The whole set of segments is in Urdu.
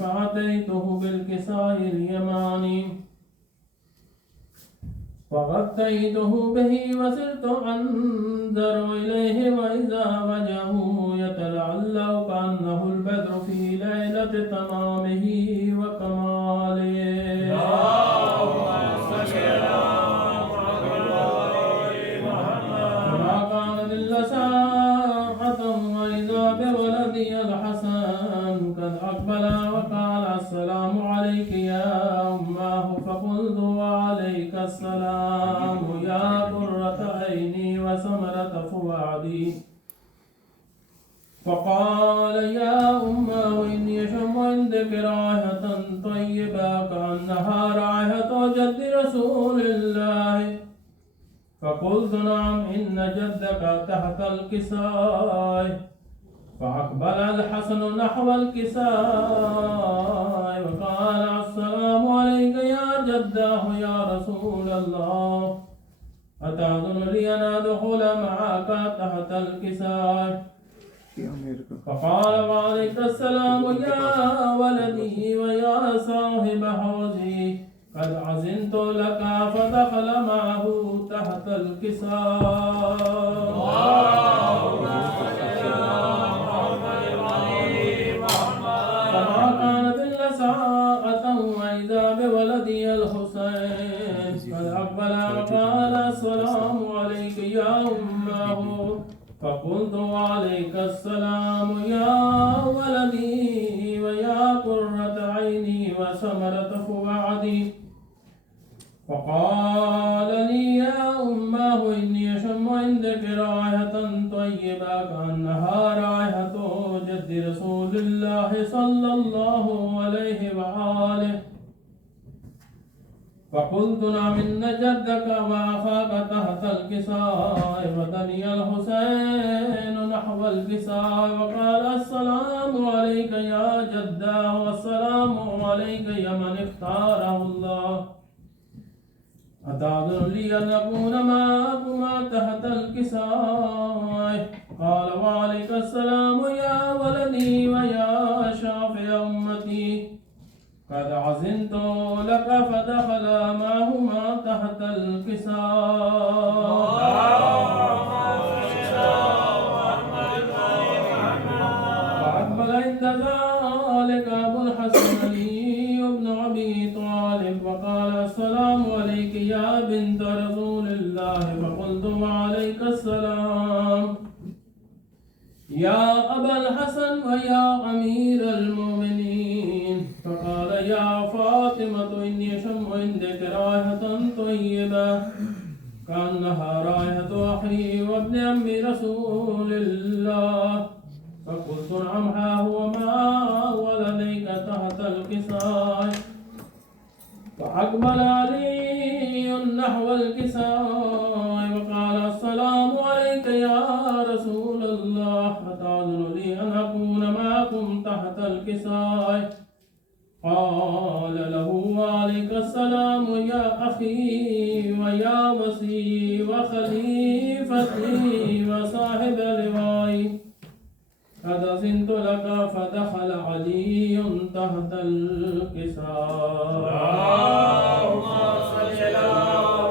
فأتيته بالكساء اليماني فغطيته به وسرت أنظر إليه وإذا وجهه يتلألأ كأنه البدر في ليلة تمامه وكماله. وما كانت إلا ساعة وإذا بولدي الحسن قد أقبل وقال السلام عليك يا أماه فقلت وعليك السلام يا قرة عيني وثمرة فؤادي. فقال يا أماه إني أشم عندك رائحة طيبة كأنها رائحة جد رسول الله. فقلت نعم إن جدك تحت الكساء. فأقبل الحسن نحو الكساء وقال السلام عليك يا جداه يا رسول الله أتأذن لي أن أدخل معك تحت الكساء؟ فقال وعليك السلام يا ولدي ويا صاحب حوزي قد أذنت لك. فدخل معه تحت الكساء. فما كانت إلا ساعة وإذا بولدي الحسين قد أقبل وقال السلام عليك يا أماه. فقلت وعليك السلام يا ولدي ويا قرة عيني وثمرة فؤادي. فقال لي يا أماه إني أشم عندك رائحة طيبة كأنها رائحة جد رسول الله صلى الله عليه وآله. فقلت نعم إن جدك وأخاك تحت الكساء. فدني الحسين نحو الكساء وقال السلام عليك يا جداه والسلام عليك يا من اختاره الله أتأذن لي أن أكون معكما تحت الكساء؟ قال وعليك السلام يا ولدي ويا شافع أمتي قد أذنت لك. فدخل معهما تحت الكساء. فأقبل عند ذلك أبو الحسن علي بن أبي طالب وقال السلام عليك يا بنت رسول الله. فقلت وعليك السلام يا أبا الحسن ويا أمير المؤمنين. فقال يا فاطمة إني أشم عندك رائحة طيبة كأنها رائحة أخي وابن عم رسول الله. فقلت نعم ها هو ما ولديك تحت الكساء. فأقبل علي نحو الكساء وقال السلام عليك يا رسول الله أتأذن لي أن أكون معكم تحت الكساء؟ قال له وعليك السلام يا أخي ويا وصي وخليفتي وصاحب لوائي قد أذنت لك. فدخل علي تحت الكساء. اللهم صل على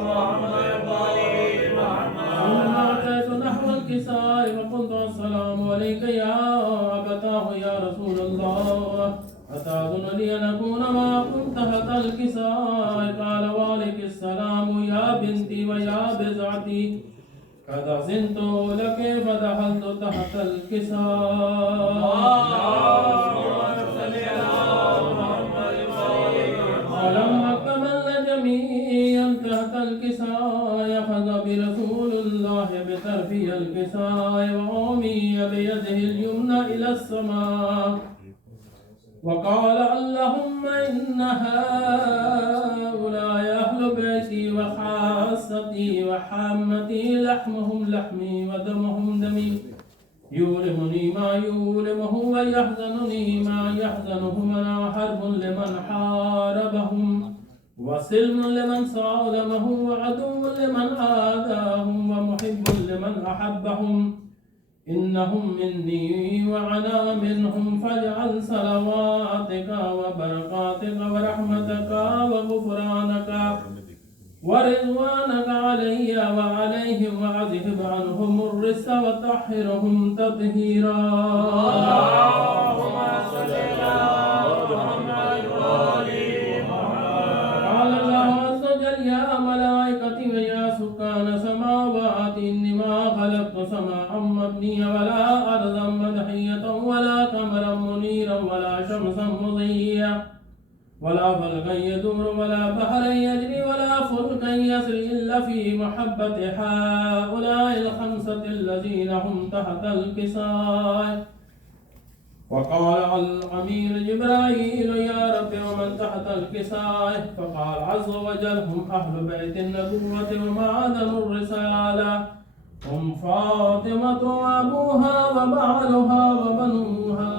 محمد وآل محمد. ثم أتيت نحو الكساء فقلت السلام عليك يا أبتاه يا رسول الله أتأذن لي أن أكون معكم تحت الكساء؟ قال وعليك السلام يا بنتي ويا بضعتي قد أذنت لك. فدخلت تحت الكساء. ولما كملنا جميعا تحت الكساء أخذ برسول الله بطرفي الكساء وأمي بيده اليمنى إلى السماء وقال اللهم إن هؤلاء أهل بيتي وخاصتي وحامتي لحمهم لحمي ودمهم دمي يؤلمني ما يؤلمه ويحزنني ما يحزنهم. أنا حرب لمن حاربهم وسلم لمن صالمه وعدو لمن عاداهم ومحب لمن أحبهم. إنهم مني وأنا منهم فاجعل صلواتك وبركاتك ورحمتك وغفرانك ورضوانك علي وعليهم وأذهب عنهم الرجس وطهرهم تطهيرا. اللهم صل على محمد وآل محمد. قال الله عز وجل يا ملائكتي ويا سكان سماوات إني ما خلقت سماء مبنيا ولا أرضا مدحية ولا قمرا منيرا ولا شمسا مضيا ولا فلكا يدور ولا بحرا يجري ولا فلكا يسري إلا في محبة هؤلاء الخمسة الذين هم تحت الكساء. وقال الأمير جبرائيل يا رب ومن تحت الكساء؟ فقال عز وجل هم أهل بيت النبوة ومعدن الرسالة، هم فاطمة وأبوها وبعلها وبنوها.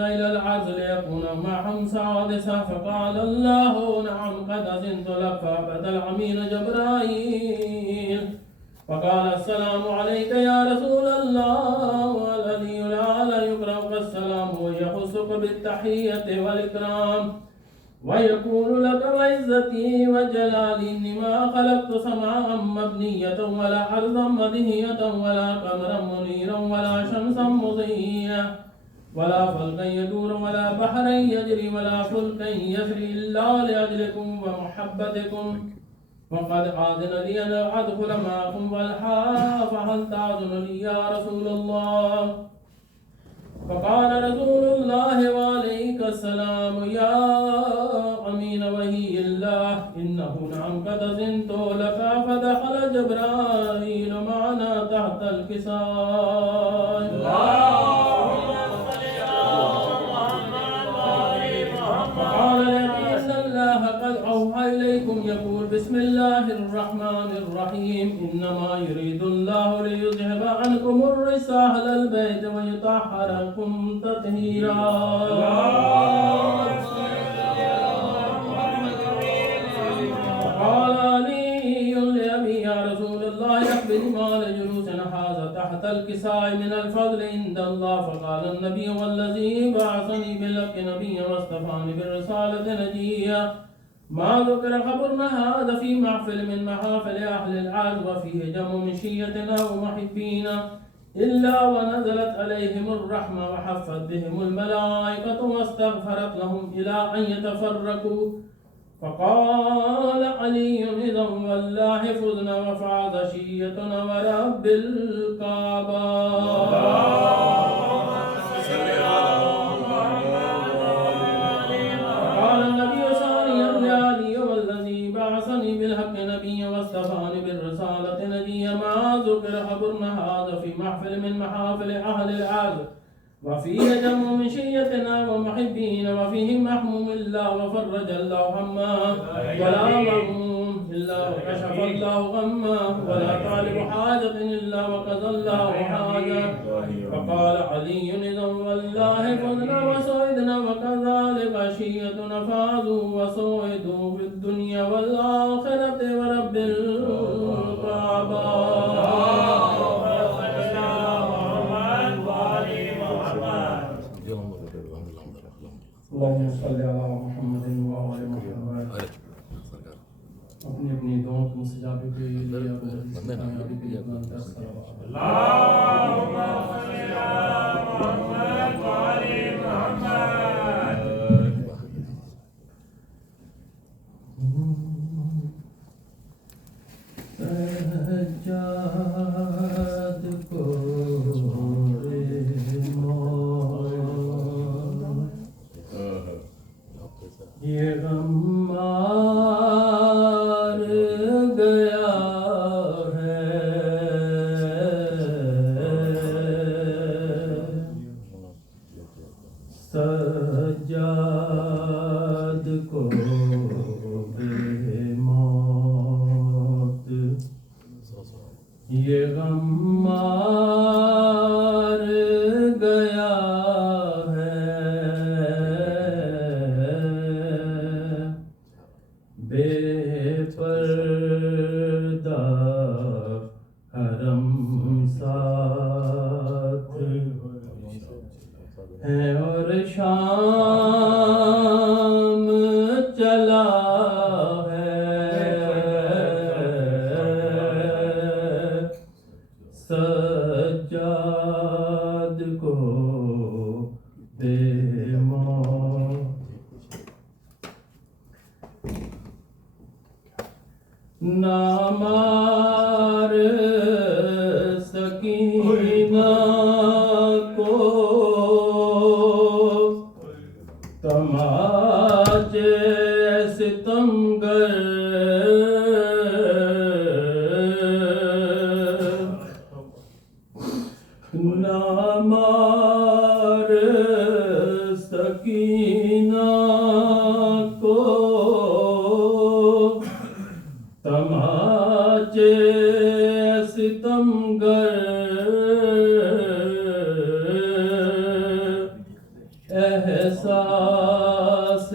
إلى العزل يكون معهم سادسا. فقال الله نعم قد أذنت لك. فأبد الأمين جبرائيل فقال السلام عليك يا رسول الله. والذي لا يقرأ السلام ويخصك بالتحية والإكرام ويقول لك وعزتي وجلالي إني ما خلقت سماء مبنية ولا أرضا مدهية ولا قمرا منيرا ولا شمسا مضيا ولا فلكا يدور ولا بحرا يجري ولا فلكا يسري إلا لأجلكم ومحبتكم. وقد آذن لي أن أدخل معكم والحا فهل تأذن لي يا رسول الله؟ فقال رسول الله وعليك السلام يا أمين وهي الله إنه نعم قد أذنت لك. فدخل جبرائيل معنا تحت الكساء. إليكم يقول بسم الله الرحمن الرحيم إنما يريد الله ليذهب عنكم الرجس أهل البيت ويطهركم تطهيرا. قال علي لأبي يا رسول الله أخبرني ما لجلوسنا هذا تحت الكساء من الفضل عند الله. فقال النبي والذي بعثني بالحق نبيا واصطفاني بالرسالة نجيا ما ذكر خبرنا هذا في محفل من محافل أهل العز وفيه جمع من شيتنا ومحبينا إلا ونزلت عليهم الرحمة وحفت بهم الملائكة واستغفرت لهم إلى أن يتفرقوا. فقال علي إذا والله فزنا وفاز شيتنا ورب الكعبة. بالحق نبيا واصطفاني بالرسالة نبيا ما ذكر خبرنا هذا في محفل من محافل أهل العز وفيه جمع من شيتنا ومحبين وفيه محموم الله وفرج الله همه ولا مغموم إلا وكشف الله غمه ولا طالب حاجة إلا وقضى الله حاجة. فقال علي إذا والله فزنا وسعدنا وكذلك شيتنا فازوا وسعدوا في الدنيا والآخرة ورب الكعبة. اللهم صل على محمد وآل محمد. اپنی اپنی دعاؤں کو مستجاب کے لیے اللهم صل على محمد وآل محمد. سجاد کو یہ غم مار گیا ہے سجاد کو بے موت. یہ غم مار گیا ہے مار سکینہ کو تماچے ستمگر نہ مار سکینہ کو تماچے ستمگر احساس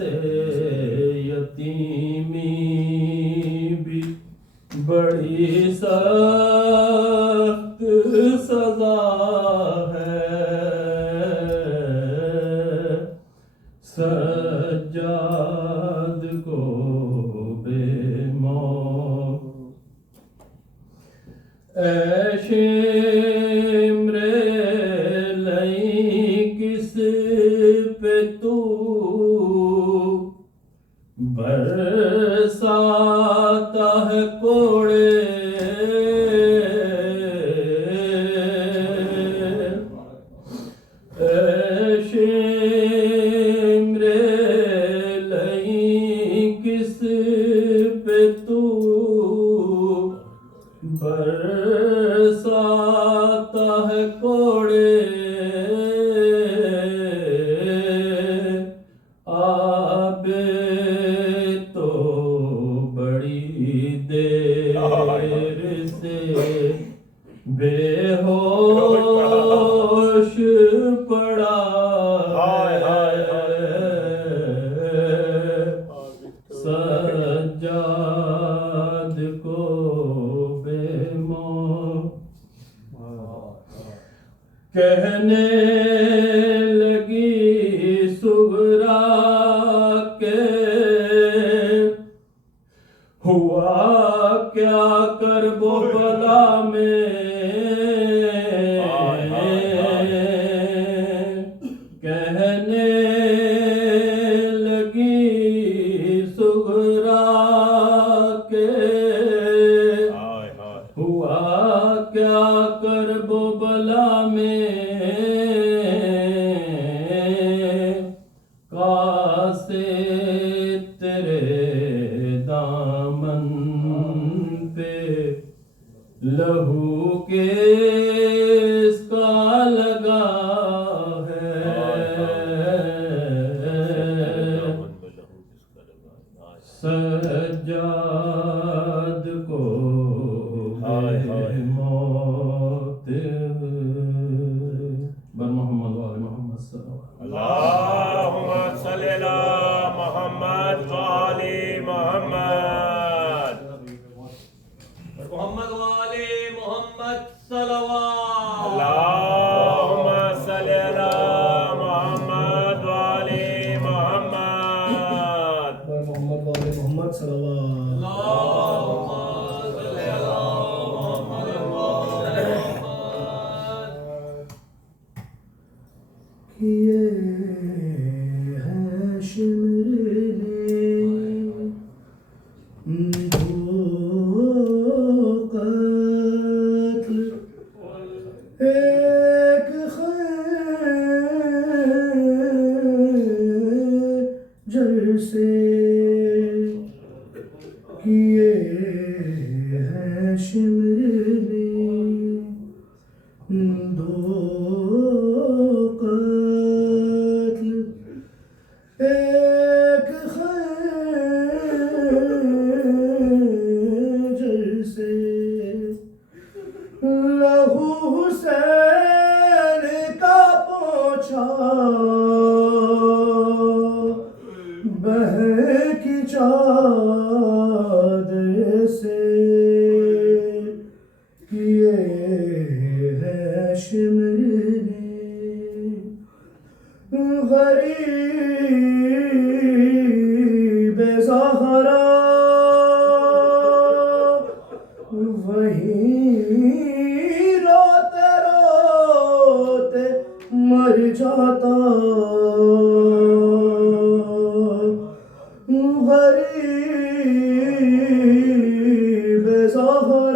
یتیمی بھی بڑی سخت سزا ہے سجاد کو بے موت اے شمر لئی کس پہ تو برساتا ہے کوڑے اے شمر لئی کس پہ تو برساتا ہے کوڑے آب تو بڑی دیر سے بے ہوش پڑا سجاد کو بے موت کہنے لگی سغرا کے ہوا کیا کرب و بلا میں کہنے لگی سغرا کے ہوا کیا کرب و بلا میں کاسے تیرے دامن پہ لہو کس کا لگا ہے سجاد کو بے موت بر محمد و آل محمد صلی اللہ اللہم صلی علی محمد و آل محمد محمد والے محمد صلوات اللہم صلی علی محمد و آل محمد محمد والے محمد صلی اللہ اللہم صلی علی محمد والے محمد کیے ہیں شمر نے دو قتل ایک خنجر سے کیے ہیں شمر نے دو قتل ایک خنجر سے لہو حسین کا پوچھا بہن کی چادر سے کیے ہیں شمر نے غریب زہرا وہیں روتے روتے مر جاتا غریب زہرا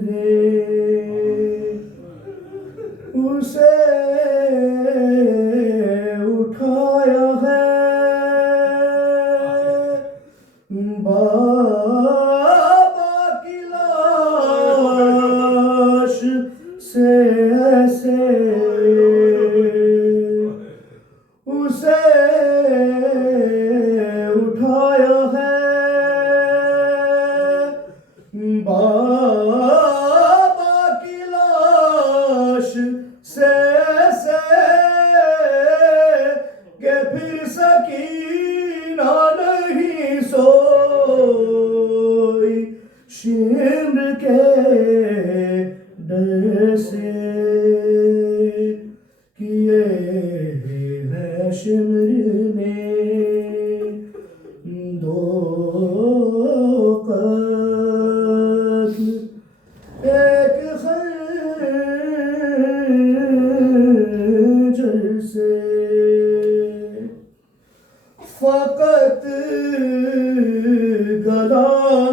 نے اسے اٹھایا ہے بابا کی لاش سے ایسے اسے اٹھایا ہے بابا کی لاش سے ایسے کہ پھر سکینہ نہیں سوئی شمر کے ڈر سے کیے ہے شمر نے دو قتل ایک خنجر سے فقط گلا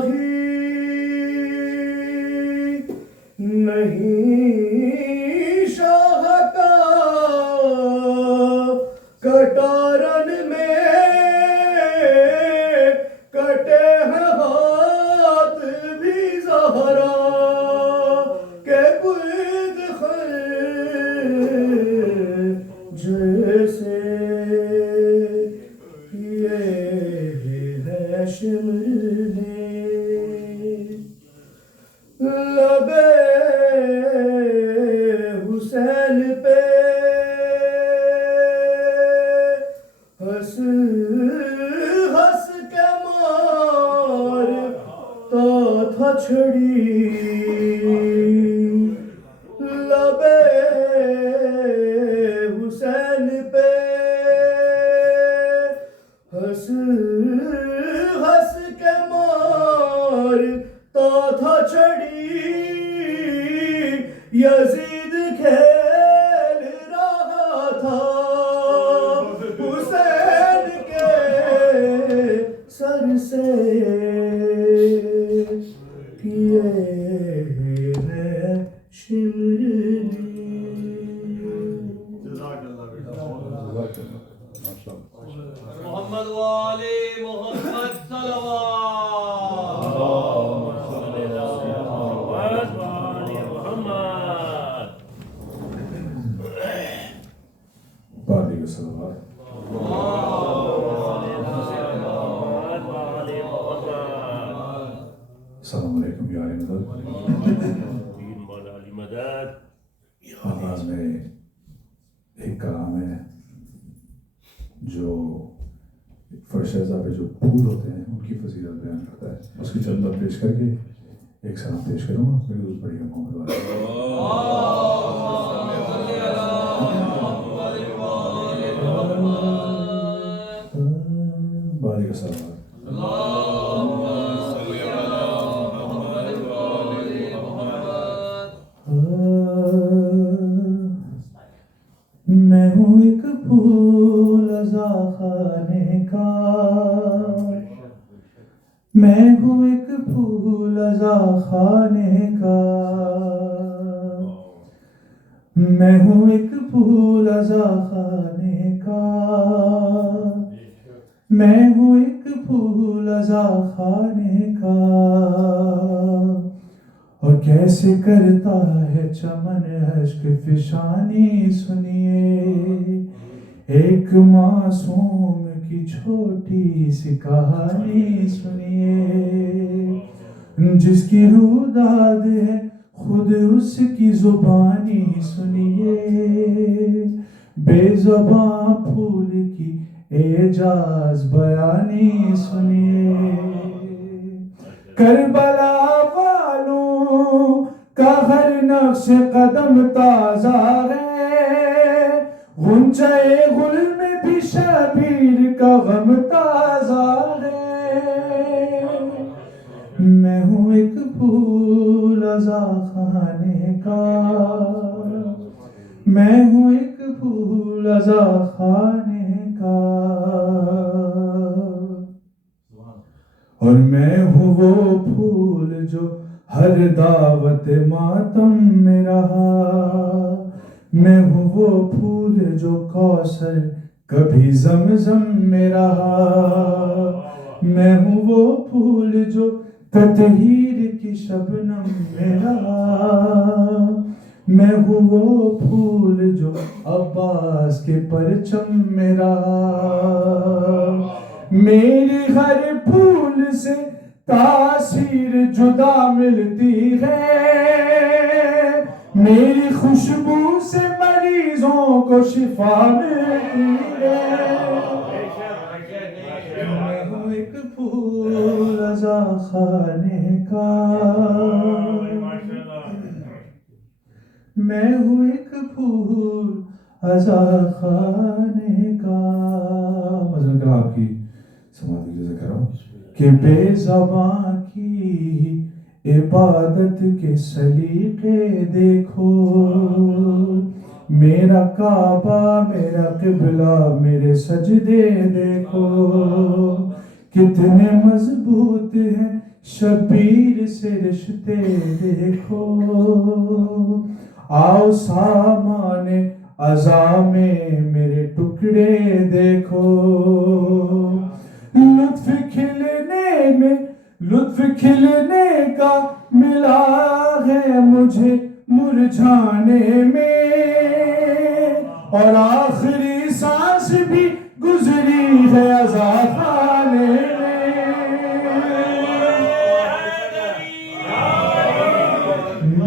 ہی نہیں شاہکار کٹارن میں کٹے ہیں ہاتھ بھی زہرا کہ قد جیسے یہ ہے شمر نے لبے حسین پہ ہنس ہنس کے مارتا تھا چھڑی لبے حسین پہ ہنس ہنس کے مارتا تھا چھڑی یزید کھیل رہا تھا حسین کے سر سے کیے ہیں شمر نے محمد والی محمد صلوات بالی کا صلوات السلام علیکم یا اہل مدد آغاز میں ایک کلام ہے جو فرشتہ پہ جو پھول ہوتے ہیں ان کی فضیلت بیان کرتا ہے اس کی چند پیش کر کے ایک سلام پیش کروں گا پھر دوست پڑھیے محمد والی بالی کا صلوات میں ہوں ایک پھول ازا خانے کا میں ہوں ایک پھول ازا خانے کا میں ہوں ایک پھول ازا خانے کا میں ہوں ایک پھول ازا خانے کا اور کیسے کرتا ہے چمن اشک فشانی سنیے ایک معصوم کی چھوٹی سی کہانی سنیے جس کی روداد ہے خود اس کی زبانی سنیے بے زباں پھول کی اعجاز بیانی سنیے کربلا والوں کا ہر نقش قدم تازہ ہے غنچہ گل میں بھی شبیر کا غم تازہ ہے میں ہوں ایک پھول ازا خانے کا میں ہوں ایک پھول ازا خانے کا اور میں ہوں وہ پھول جو ہر دعوت ماتم میں رہا، میں ہوں وہ پھول جو کوثر کبھی زمزم میں رہا، میں ہوں وہ پھول جو تطہیر کی شبنم میں رہا، میں ہوں وہ پھول جو عباس کے پرچم میں رہا، میری ہر پھول سے تاثیر جدا ملتی ہے، میری خوشبو سے مریضوں کو شفا ملتی ہے، میں ہوں ایک پھول رضا خانے کا، میں ہوں ایک پھول رضا خانے کا۔ مثلا کہ آپ کی سماعت کی ذکر ہوں کہ بے زباں کی عبادت کے سلیقے دیکھو، میرا کعبہ میرا قبلہ میرے سجدے دیکھو، کتنے مضبوط ہیں شبیر سے رشتے دیکھو، آؤ سامان عزا میں میرے ٹکڑے دیکھو، لطف کھلنے کا ملا ہے مجھے مرجھانے میں، اور آخری سانس بھی گزری ہے عزا خانے میں،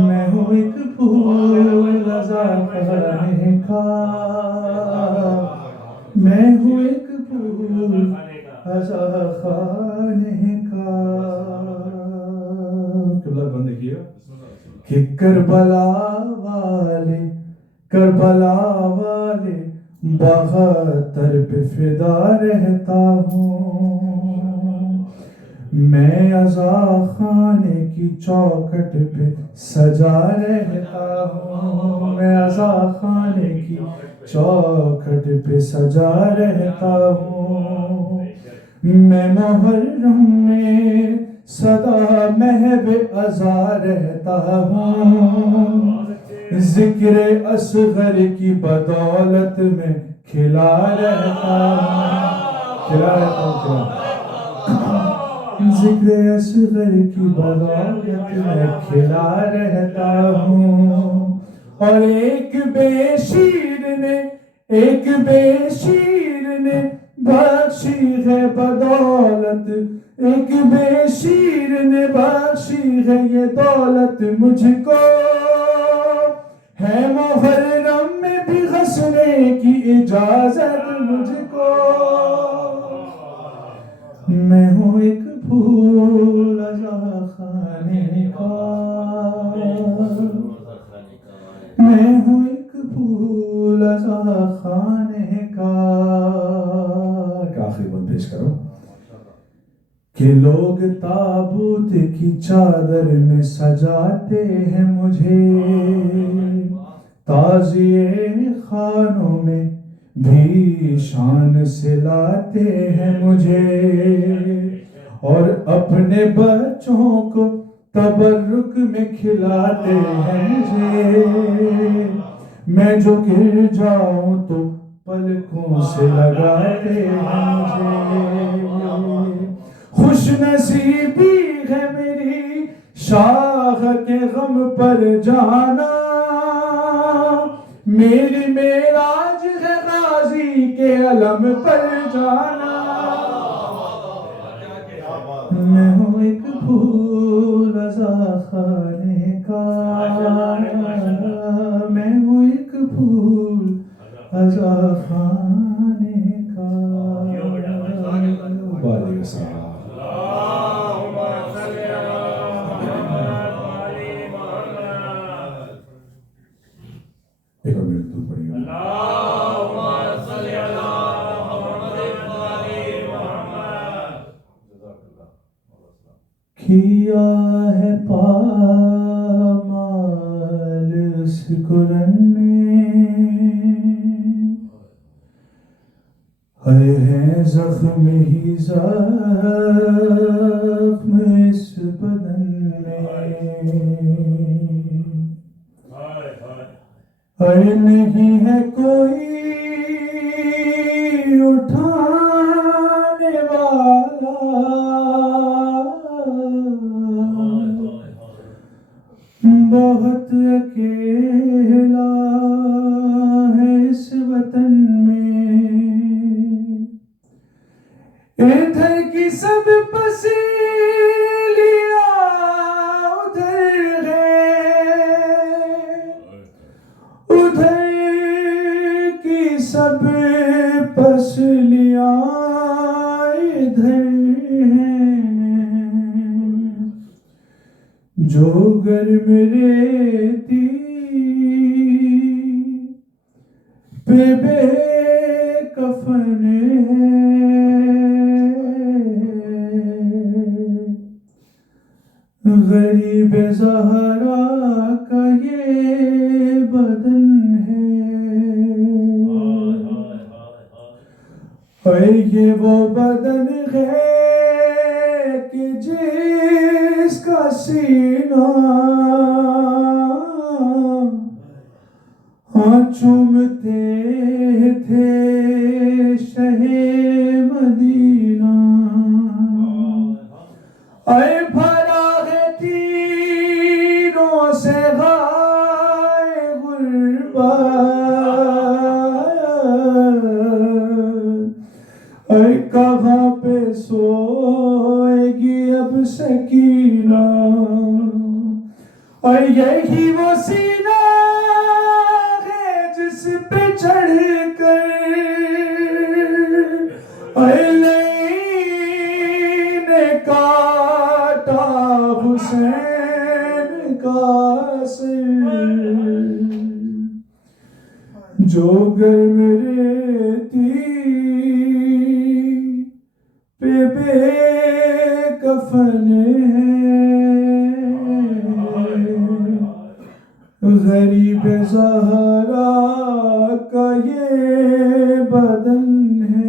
میں ہوں ایک پھول رضا خانے کا، میں ہوں ایک پھول رضا خانے کا۔ قبلہ بند کیا کہ کربلا والے بہتر پہ فدا رہتا ہوں، میں عزا خانے کی چوکھٹ پہ سجا رہتا ہوں، میں عزا خانے کی چوکھٹ پہ سجا رہتا ہوں، میں محرم میں سدا محو عزا رہتا ہوں، ذکر اصغر کی بدولت میں کھلا رہتا ہوں، ذکر اصغر کی بدولت میں کھلا رہتا ہوں، اور ایک بے شیر نے بخشی ہے بدولت، ایک بے شیر نے بخشی ہے یہ دولت مجھ کو، ہے محرم میں بھی ہنسنے کی اجازت مجھ کو، میں ہوں ایک پھول رضا خانے کا، میں ہوں ایک پھول رضا خانے کا۔ آخری بند پیش کرو کہ لوگ تابوت کی چادر میں سجاتے ہیں مجھے، تعزیے خانوں میں بھی شان سے لاتے ہیں مجھے، اور اپنے بچوں کو تبرک میں کھلاتے ہیں مجھے، میں جو گر جاؤں تو پلکوں سے لگاتے ہیں مجھے، خوش نصیبی ہے میری شاخ کے غم پر جانا، میری معراج ہے غازی کے علم پر جانا، میں ہوں ایک پھول رضا خانے کا، میں ہوں ایک پھول رضا خانے کا۔ بالغ صاحب ایک اور منٹ دور پڑی گا۔ کیا ہے پامال اس قرآن میں، ہے زخم ہی زخم اس بدن اے نہیں ہے کوئی اٹھانے والا، بہت اکیلا ہے اس وطن میں، ادھر کی سب پسلیاں ادھر ہے، ادھر کی سب پسلیاں ادھر ہیں، جو گر میں ریتی پہ بے کفن ہے، غریب زہرا کا یہ بدن ہے، اے یہ وہ بدن ہے کہ جس کا سینہ ہاں چومتے تھے شہ مدینہ، اے بھلا ہے تیروں سے غائے غربت، اے کہاں پہ سوئے گی اب سکینہ، اے یہی وہ سینہ ہے جس پہ چڑھ کر علی نے کاٹا حسین کا سر، جو گر میں ریتی پہ بے کفن ہے، غریب زہرا کا یہ بدن ہے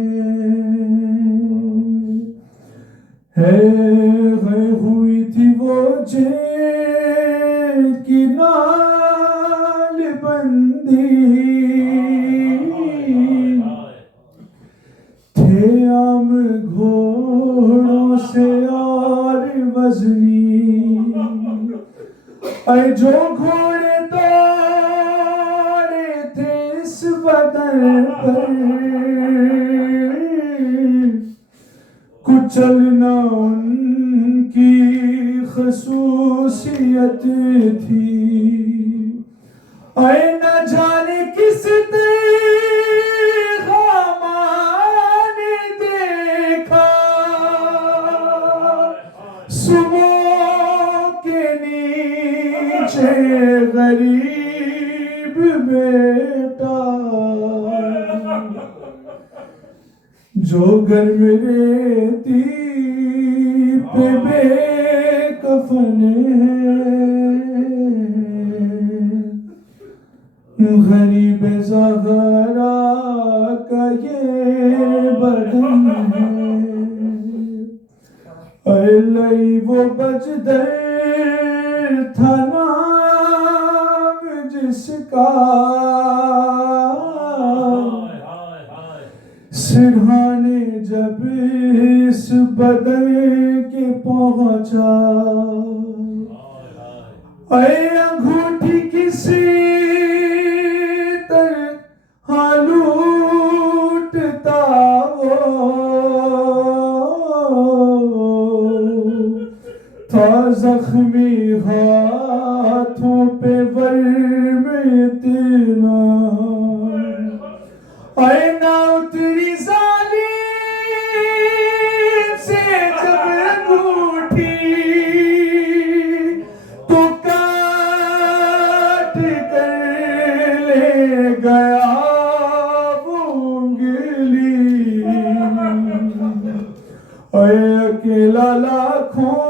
ہوئی تھی وہ جیل کی نال بندی، تھے عام گھوڑوں سے اور وزنی، اے جو گھوڑے دوڑے تھے اس بدن پر، کچلنا ان کی خصوصیت تھی، اے نہ جانے کس طرح ماں نے دیکھا صبح کے نیچے غریب بیٹا، جو گر میں ریتی پہ بے کفن ہے، غریب زہرا کا یہ بدن ہے، اے لئی وہ بجدر تھا نام جس کا، سرحانے جب اس بدن کے پہنچا، اے انگوٹھی کسی طرح لوٹتا وہ تھا، زخمی ہاتھوں پہ ورم اتنا، اے نہ اتری ظالم سے جب انگوٹھی تو کاٹ کر لے گیا وہ انگلی، اے اکیلا لاکھوں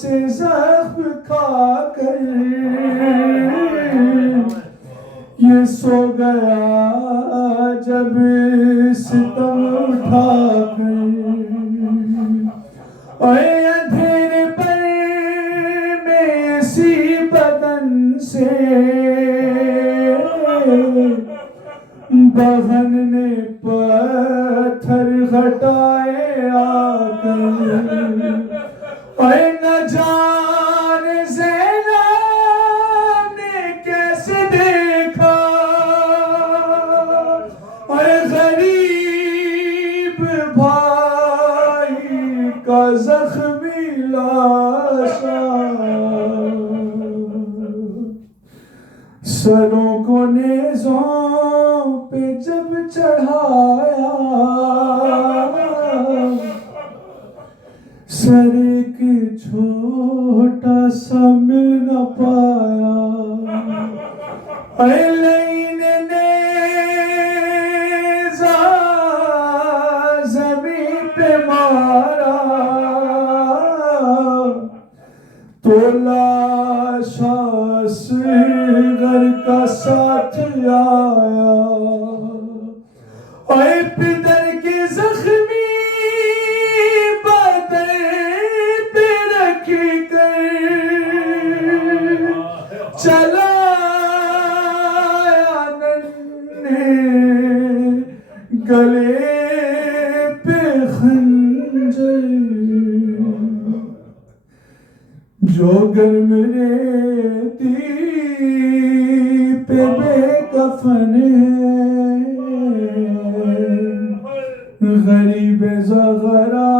سے زخم کھا کر یہ سو گیا جب ستم اٹھا کر، اے اندھیرے پر سے بہن نے پتھر ہٹائے آ کر اے نہ جانے زینب نے کیسے دیکھا اے غریب بھائی کا زخمی لاشا سروں کو نیزوں پہ جب چڑھایا سر ایک چھوٹا سا مل نہ پایا اے لین نیزہ زمین پہ مارا تو لاش اصغر کا ساتھ آیا اے پدر کے زخمی بدن پہ رکھ کر چلا ننے گلے پہ خنجر جو گرم ریتی پہ بے کفن ہے غریب زغرا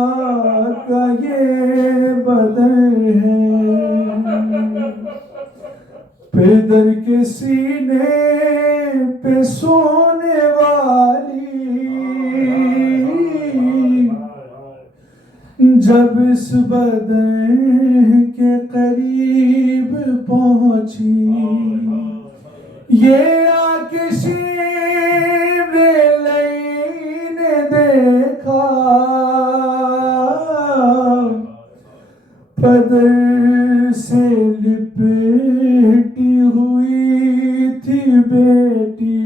کا یہ بدن ہے پدر کے سینے پہ سونے والی جب اس بدن کے قریب پہنچی یہ آنکھ شیب لئی نے دیکھا پدر سے لپٹی ہوئی تھی بیٹی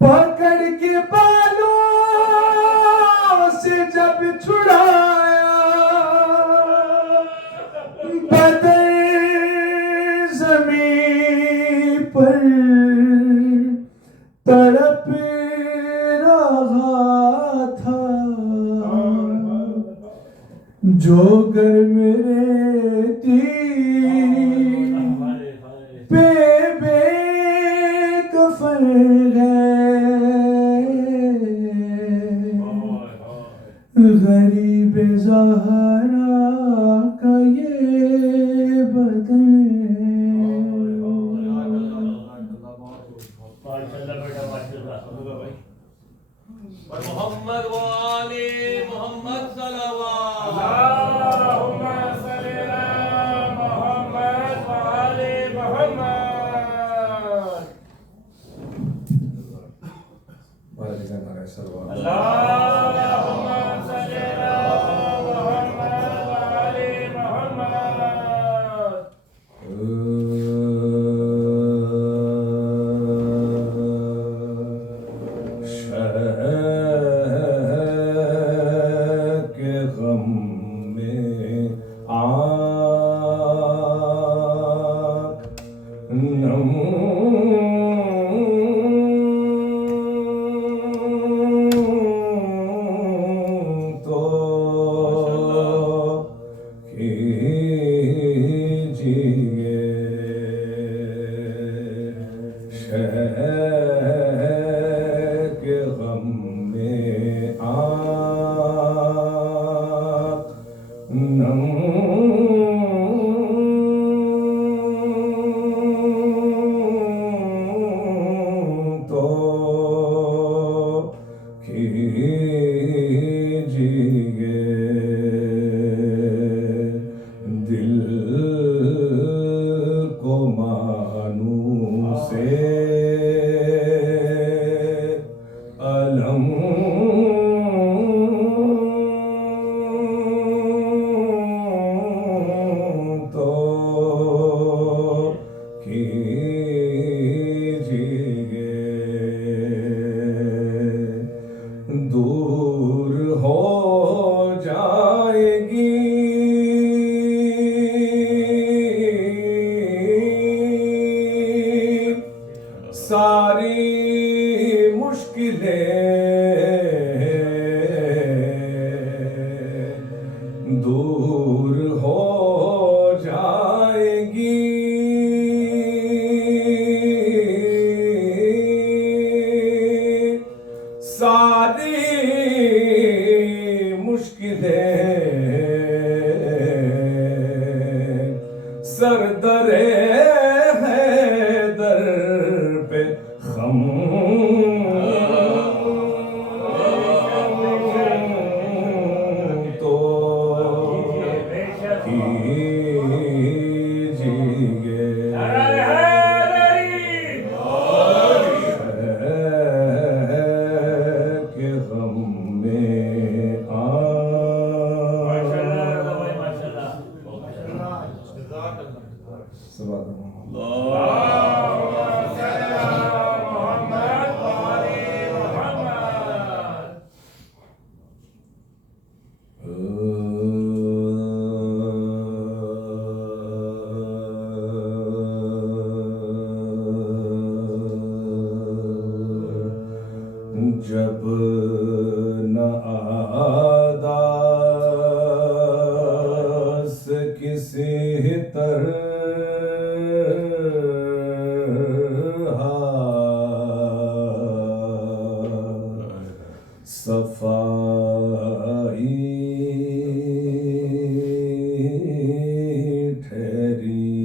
پکڑ کے بالوں سے جب چھڑایا بدن زمین پر تڑپ رہا تھا جو گرم ریتی پہ بے کفن ہے غریب زہرا کا یہ بدن محمد وآل محمد صلوات اللهم صل على محمد وآل محمد اللهم صل على محمد وآل محمد صلوات جب نہ آداس کسی طرح صفائی ٹھہری،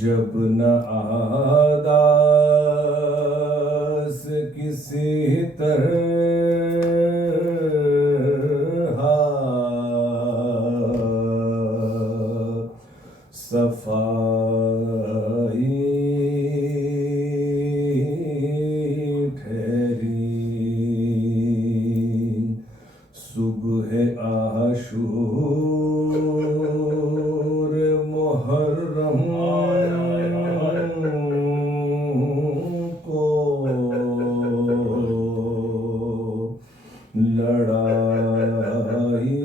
جب نہ آداس کسی طرح صفائی ٹھہری، صبح عاشور محرم کو لڑائی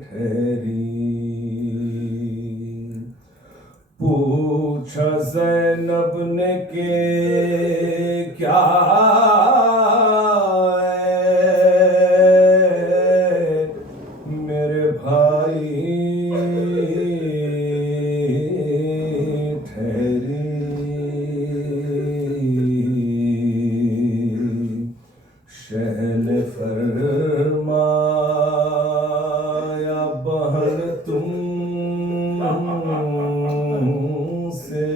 ٹھہری، پوچھا زینب نے کہ کیا ہے میرے بھائی ٹھہری، شہ نے فرمایا بہن تم سے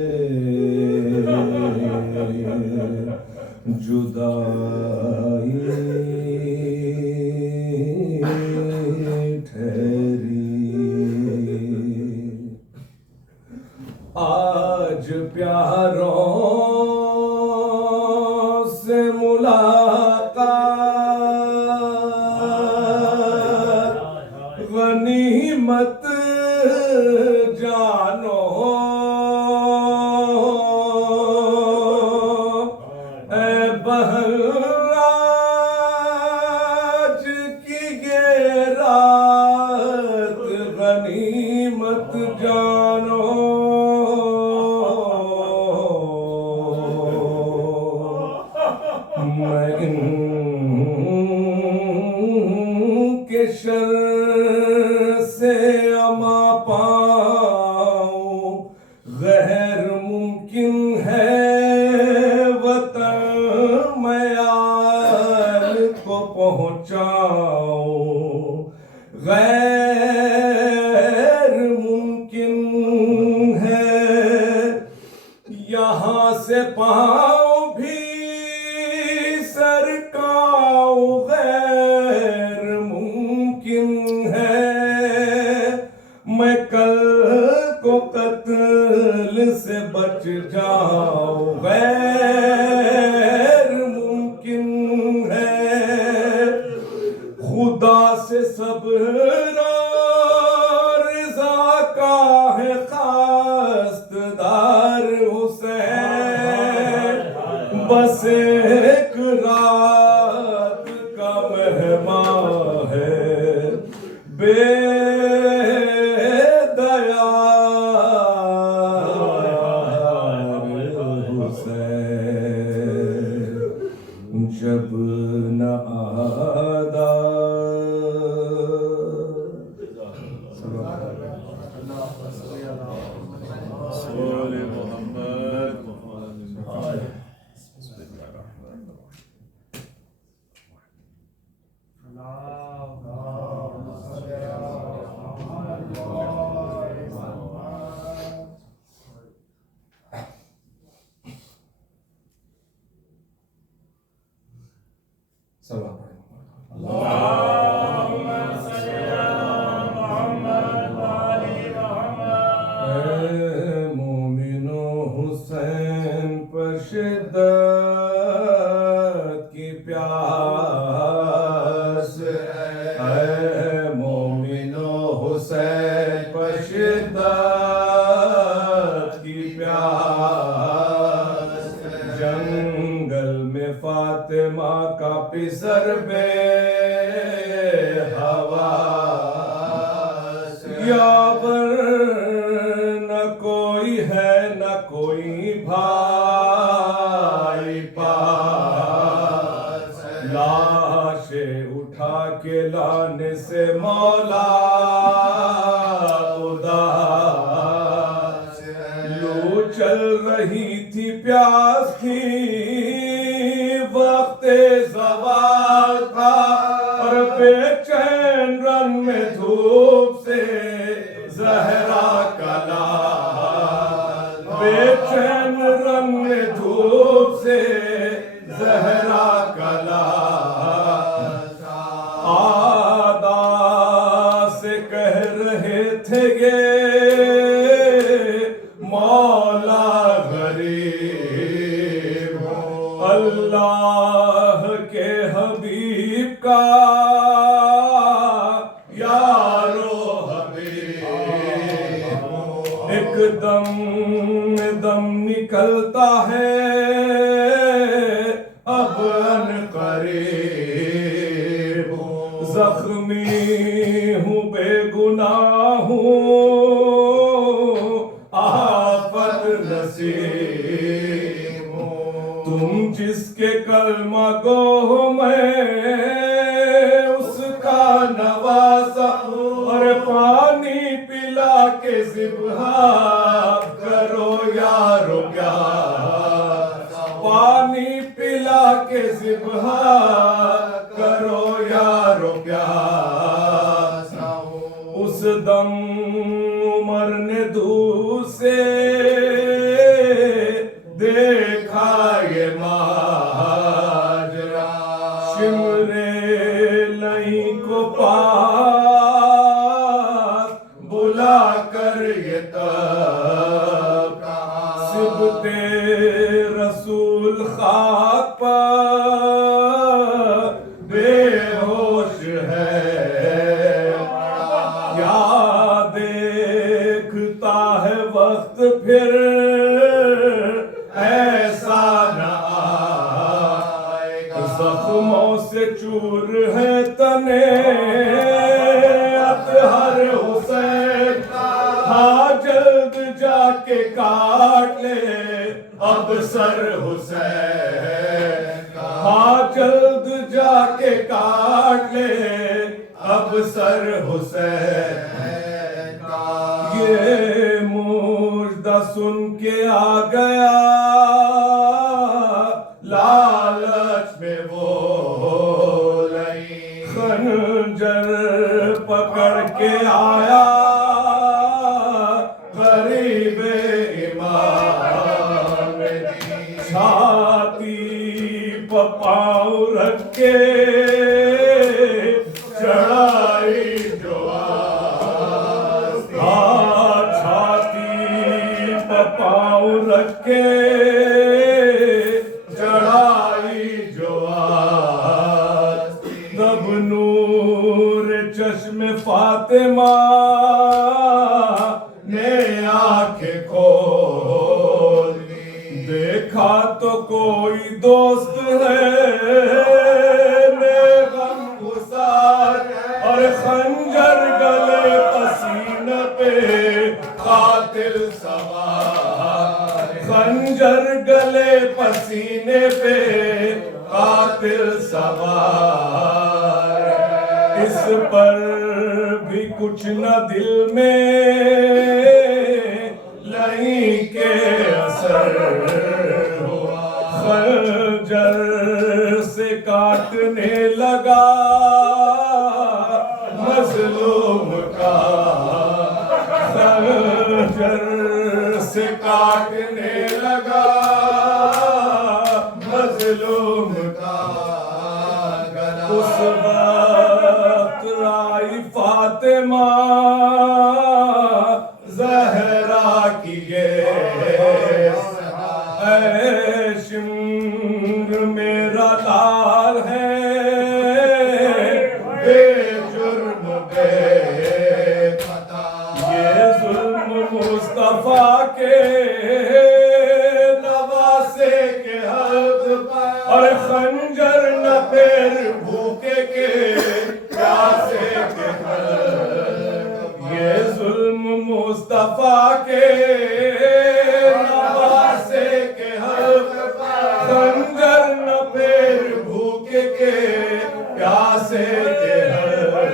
جدائی ٹھہری، آج پیاروں سے ملاقات غنیمت جانو، اے بہن آج کی یہ رات غنیمت جانو، میں ان کے شر سے اما پاؤں، غیر ممکن ہے وطن میں آل کو پہنچاؤں، غیر ممکن ہے یہاں سے پاؤں بھی سرکاؤں، غیر ممکن ہے میں کل کو قتل سے بچ جاؤں، غیر ممکن ہے خدا سے صبر اور رضا کا ہے خواستگار حسین، بس ایک رات کا مہمان ہے بے دیا حسین، جب نہ آدا اللہ حسین پر شدت کی پیاس، جنگل میں فاطمہ کا پسر بے حواس، یاور نہ کوئی ہے نہ کوئی بھائی پاس، لاشیں اٹھا کے لانے سے مولا اداس، لو چل رہی تھی پیاس تھی وقت زوال تھا، اور بے چین رن میں دھوپ سے زہرا کا لال، بے چین رن میں دھوپ سے زہرا کا لال، آدا سے کہہ رہے تھے یہ مولا غریب اللہ کے حبیب کا یارو حبیب، ایک دم دم نکلتا ہے اب ان قریب، زخمی ہوں بے گناہ ہوں آفت نصیب، تم جس کے کلمہ گو ہو میں اس کا نواسا، اور پانی پلا کے ذبح کرو یارو پیاس، پانی پلا کے ذبح کرو یارو پیاس، اس دم عمر نے دور سے دیکھا یہ ماجرا، شمرے لئی کو پاس بلا کر یہ تب سبت رسول خاک پر بے ہوش ہے، کیا دیکھتا ہے وقت پھر ایسا نہ آئے گا، زخموں سے چور ہے تنے اطہر حسین، ہاں جلد جا کے کاٹ لے اب سر حسین، ہاں جلد جا کے کاٹ لے اب سر حسین، یہ مجدہ سن کے آ گیا لالچ میں وہ لئی، خنجر پکڑ کے آیا غریب امام، چھاتی پہ پاؤں رکھ کے چڑھائی جو چھاتی پہ پاؤں رکھ کے چڑھائی جو تب نور چشم فاطمہ نے آنکھیں کھول، دیکھا تو کوئی دوست ہے غم گسار، اور خنجر گلے پسینہ پہ قاتل سوار، خنجر گلے پسینے پہ قاتل سوار، اس پر بھی کچھ نہ دل میں لئی کے اثر ہوا، خنجر سے کاٹنے لگا مظلوم کا، خنجر سے کاٹنے لگا مظلوم کا گلا، اس وقت آئی فاطمہ زہرا کی اے شمر میرا لال ہے بے جرم بے مصطفیٰ کے نواسے کے حلق خنجر نہ پھیر بھوکے کے پیاسے کے حلق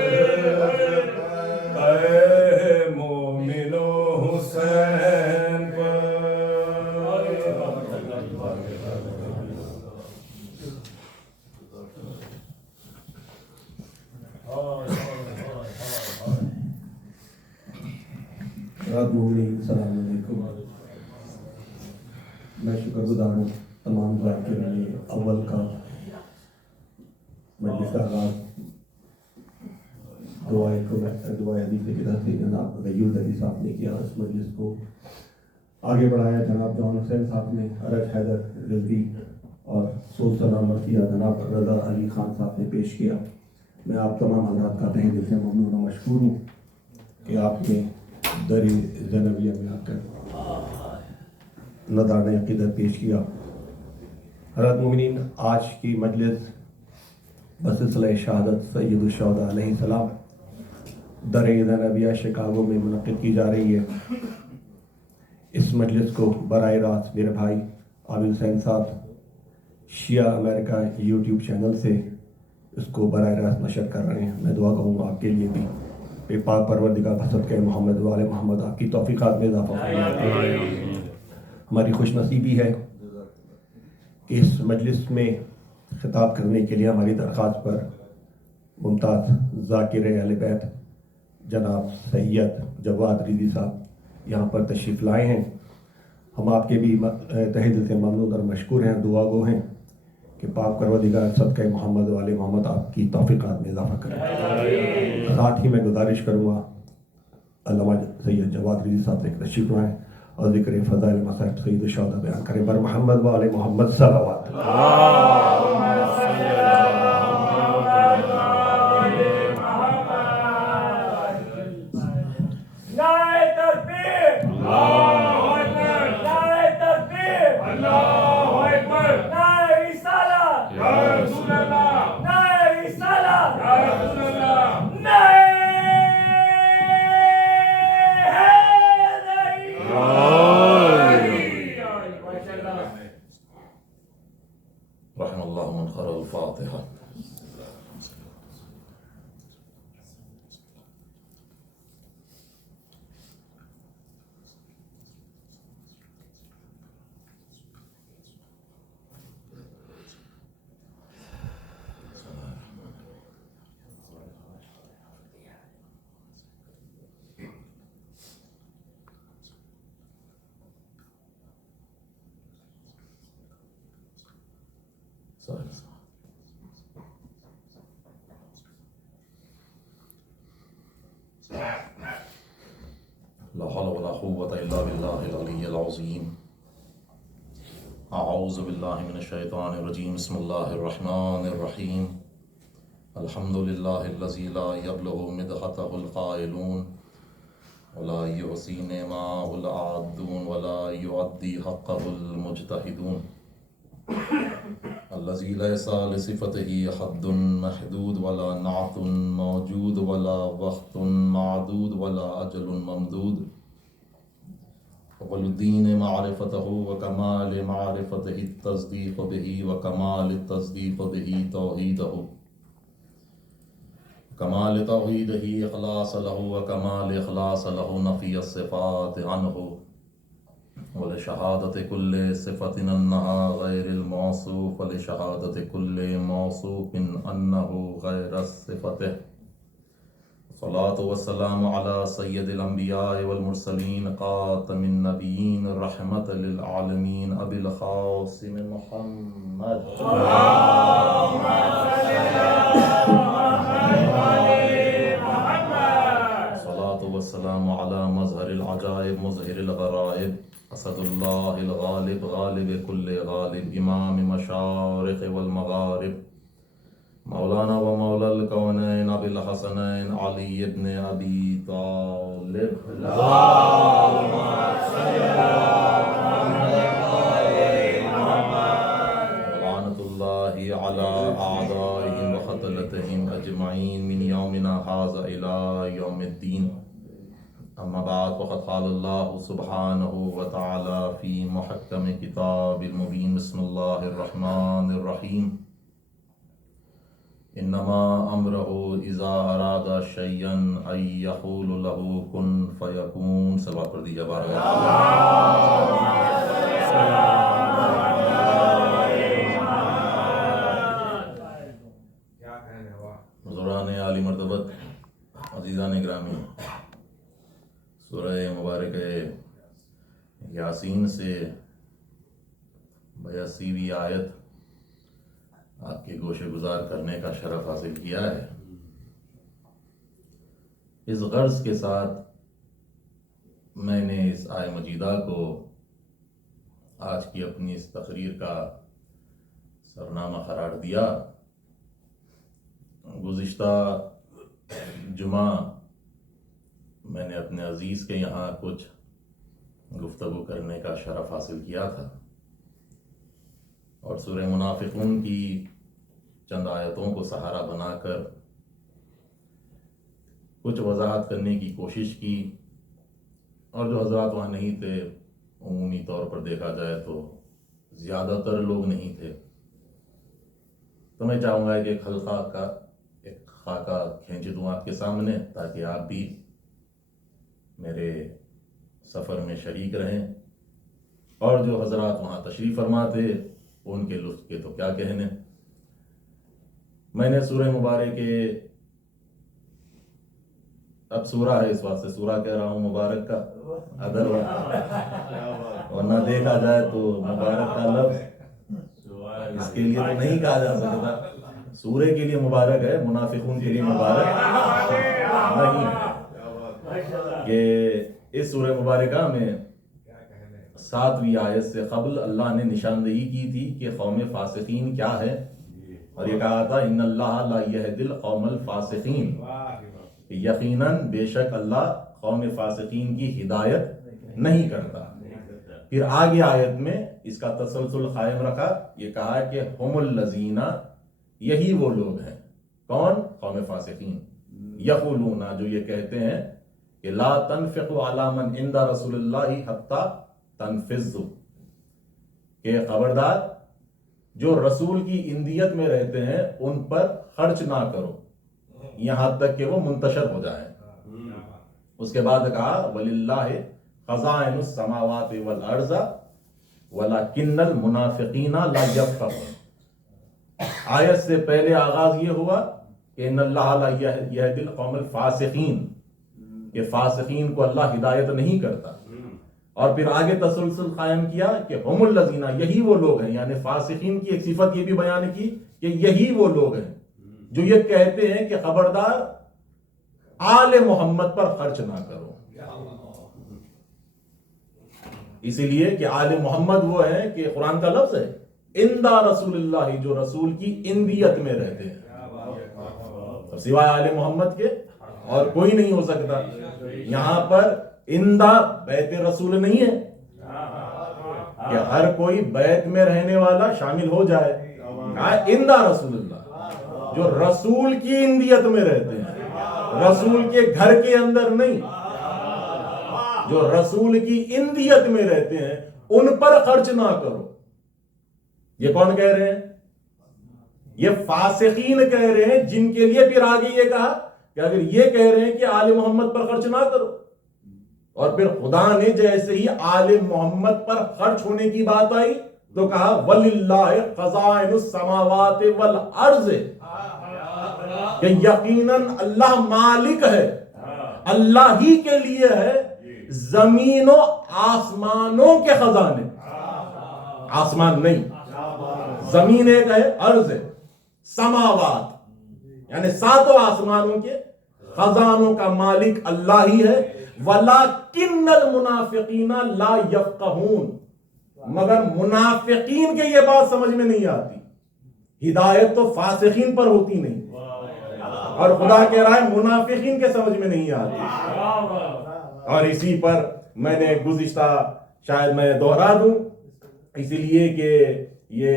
اے مومنو حسین پر السلام علیکم. میں شکر گزار ہوں تمام بھائی کے لیے. اول کا مجلس کا آغاز دعائے حدیث قدس سے جناب غی الحدیث صاحب نے کیا. اس مجلس کو آگے بڑھایا جناب جان حسین صاحب نے, ارج حیدر رضوی اور سوز سلامت کیا جناب رضا علی خان صاحب نے پیش کیا. میں آپ تمام حضرات کا تہہ دل سے ممنون و مشکور ہوں کہ آپ نے در زینبیہ میں آ کر نذرانہ عقیدت پیش کیا. حضرات مومنین, آج کی مجلس بسلسلہ شہادت سید الشہداء علیہ السلام در زینبیہ شکاگو میں منعقد کی جا رہی ہے. اس مجلس کو براہ راست میرے بھائی عابد حسین صاحب شیعہ امریکہ یوٹیوب چینل سے اس کو براہ راست نشر کر رہے ہیں. میں دعا کروں گا آپ کے لیے بھی کہ پاک پروردگار بحسب کے محمد وآل محمد آپ کی توفیقات میں اضافہ فرمائے. ہماری خوش نصیبی ہے کہ اس مجلس میں خطاب کرنے کے لیے ہماری درخواست پر ممتاز ذاکر اہل بیت جناب سید جواد رضوی صاحب یہاں پر تشریف لائے ہیں. ہم آپ کے بھی تہہ دل سے ممنون اور مشکور ہیں, دعا گو ہیں کہ پاک پروردگار صدقہ محمد والے محمد آپ کی توفیقات میں اضافہ کریں. ساتھ ہی میں گزارش کروں گا علامہ سید جواد رضوی صاحب سے تشریف لائیں اور ذکر فضائل مصائب سید الشہداء بیان کریں. بر محمد والے محمد صلوات. رحم اللہ من قرأ الفاتحہ. لا حول ولا قوة إلا بالله العلي العظيم. أعوذ بالله من الشيطان الرجيم. بسم الله الرحمن الرحيم. الحمد لله الذي لا يبلغ مدحته القائلون ولا يحصي نعمه العادون ولا يؤدي حقه المجتهدون. الذي ليس لصفته حد محدود ولا نعت موجود ولا وقت معدود ولا أجل ممدود. والدين معرفته وكمال معرفته التصديق به وكمال التصديق به توحيده. كمال توحيده إخلاص له وكمال إخلاص له نفي الصفات عنه. ولشهادة كل صفة أنها غير الموصوف ولشهادة كل موصوف أنه غير صفته. الصلاة والسلام على سيد الأنبياء والمرسلين خاتم النبيين رحمة للعالمين أبي القاسم محمد. اللهم صل على محمد. الصلاة والسلام على مظهر العجائب مظهر الغرائب اسد اللہ الغالب غالب کل غالب امام مشارق والمغارب مولانا و مولا الکونین ابی الحسنین علی ابن ابی طالب. اللہم صل علی محمد. لعنت اللہ علی اعدائهم وقتلتهم اجمعین من یومنا هذا الى یوم الدین. أما بعد فقد قال الله سبحانه وتعالى في محكم كتاب المبين بسم الله الرحمن الرحيم إنما أمره إذا أراد شيئا أن يقول له كن فيكون. صلوات پڑھ دیجیے بارک حضران عالی مرتبت، عزیزان گرامی، سورہ مبارک یاسین سے 82ویں آیت آپ کے گوشے گزار کرنے کا شرف حاصل کیا ہے۔ اس غرض کے ساتھ میں نے اس آیہ مجیدہ کو آج کی اپنی اس تقریر کا سرنامہ قرار دیا۔ گزشتہ جمعہ میں نے اپنے عزیز کے یہاں کچھ گفتگو کرنے کا شرف حاصل کیا تھا اور سورہ منافقون کی چند آیتوں کو سہارا بنا کر کچھ وضاحت کرنے کی کوشش کی، اور جو حضرات وہاں نہیں تھے، عمومی طور پر دیکھا جائے تو زیادہ تر لوگ نہیں تھے، تو میں چاہوں گا کہ ایک حلقہ کا ایک خاکہ کھینچ دوں آپ کے سامنے تاکہ آپ بھی میرے سفر میں شریک رہیں، اور جو حضرات وہاں تشریف فرما تھے ان کے لطف کے تو کیا کہنے۔ میں نے سورہ مبارک کے، اب سورہ ہے اس واسطے سورہ کہہ رہا ہوں مبارک کا، اگر ورنہ دیکھا جائے تو مبارک کا لفظ اس کے لیے تو نہیں کہا جا سکتا، سورے کے لیے مبارک ہے، منافقون کے لیے مبارک نہیں ہے۔ کہ اس سورہ مبارکہ میں 7ویں آیت سے قبل اللہ نے نشاندہی کی تھی کہ قوم فاسقین کیا ہے، اور یہ کہا تھا ان اللہ لا یہدی القوم الفاسقین، یقیناً بے شک اللہ قوم فاسقین کی ہدایت نہیں کرتا۔ پھر آگے آیت میں اس کا تسلسل قائم رکھا، یہ کہا کہ ہم الذین، یہی وہ لوگ ہیں، کون؟ قوم فاسقین، یقولون، جو یہ کہتے ہیں کہ لا تنفقوا علی من عند رسول اللہ حتی تنفذوا، کہ خبردار جو رسول کی اندیت میں رہتے ہیں ان پر خرچ نہ کرو یہاں تک کہ وہ منتشر ہو جائیں۔ اس کے بعد کہا وَلِلَّهِ خَزَائِنُ السَّمَاوَاتِ وَالْأَرْضِ وَلَكِنَّ الْمُنَافِقِينَ لَا يَفْقَهُونَ۔ آیت سے پہلے آغاز یہ ہوا کہ ان اللہ لا یہدی القوم الفاسقین، کہ فاسقین کو اللہ ہدایت نہیں کرتا، اور پھر آگے تسلسل قائم کیا کہ ہم الذین، یہی وہ لوگ ہیں، یعنی فاسقین کی ایک صفت یہ بھی بیان کی کہ یہی وہ لوگ ہیں جو یہ کہتے ہیں کہ خبردار آل محمد پر خرچ نہ کرو۔ اسی لیے کہ آل محمد وہ ہیں کہ قرآن کا لفظ ہے اندہ رسول اللہ، جو رسول کی اندیت میں رہتے ہیں، سوائے آل محمد کے اور کوئی نہیں ہو سکتا۔ یہاں پر اندہ بیت رسول نہیں ہے کہ ہر کوئی بیت میں رہنے والا شامل ہو جائے، اندہ رسول اللہ، جو رسول کی اندیت میں رہتے ہیں، رسول کے گھر کے اندر نہیں، جو رسول کی اندیت میں رہتے ہیں ان پر خرچ نہ کرو۔ یہ کون کہہ رہے ہیں؟ یہ فاسقین کہہ رہے ہیں، جن کے لیے پھر آگے یہ کہا کہ اگر یہ کہہ رہے ہیں کہ آل محمد پر خرچ نہ کرو، اور پھر خدا نے جیسے ہی آل محمد پر خرچ ہونے کی بات آئی تو کہا وَلِلَّهِ خَزَائِنُ السَّمَاوَاتِ وَالْأَرْضِ، کہ یقیناً اللہ مالک ہے، اللہ ہی کے لیے ہے زمین و آسمانوں کے خزانے، آسمان نہیں، زمین ایک ہے، ارض ہے، سماوات یعنی ساتوں آسمانوں کے خزانوں کا مالک اللہ ہی ہے۔ وَلَكِنَّ الْمُنَافِقِينَ لَا يَفْقَهُونَ، مگر منافقین کے یہ بات سمجھ میں نہیں آتی۔ ہدایت تو فاسقین پر ہوتی نہیں، اور خدا کہہ رہا ہے منافقین کے سمجھ میں نہیں آتی۔ اور اسی پر میں نے گزشتہ، شاید میں دوہرا دوں اسی لیے کہ یہ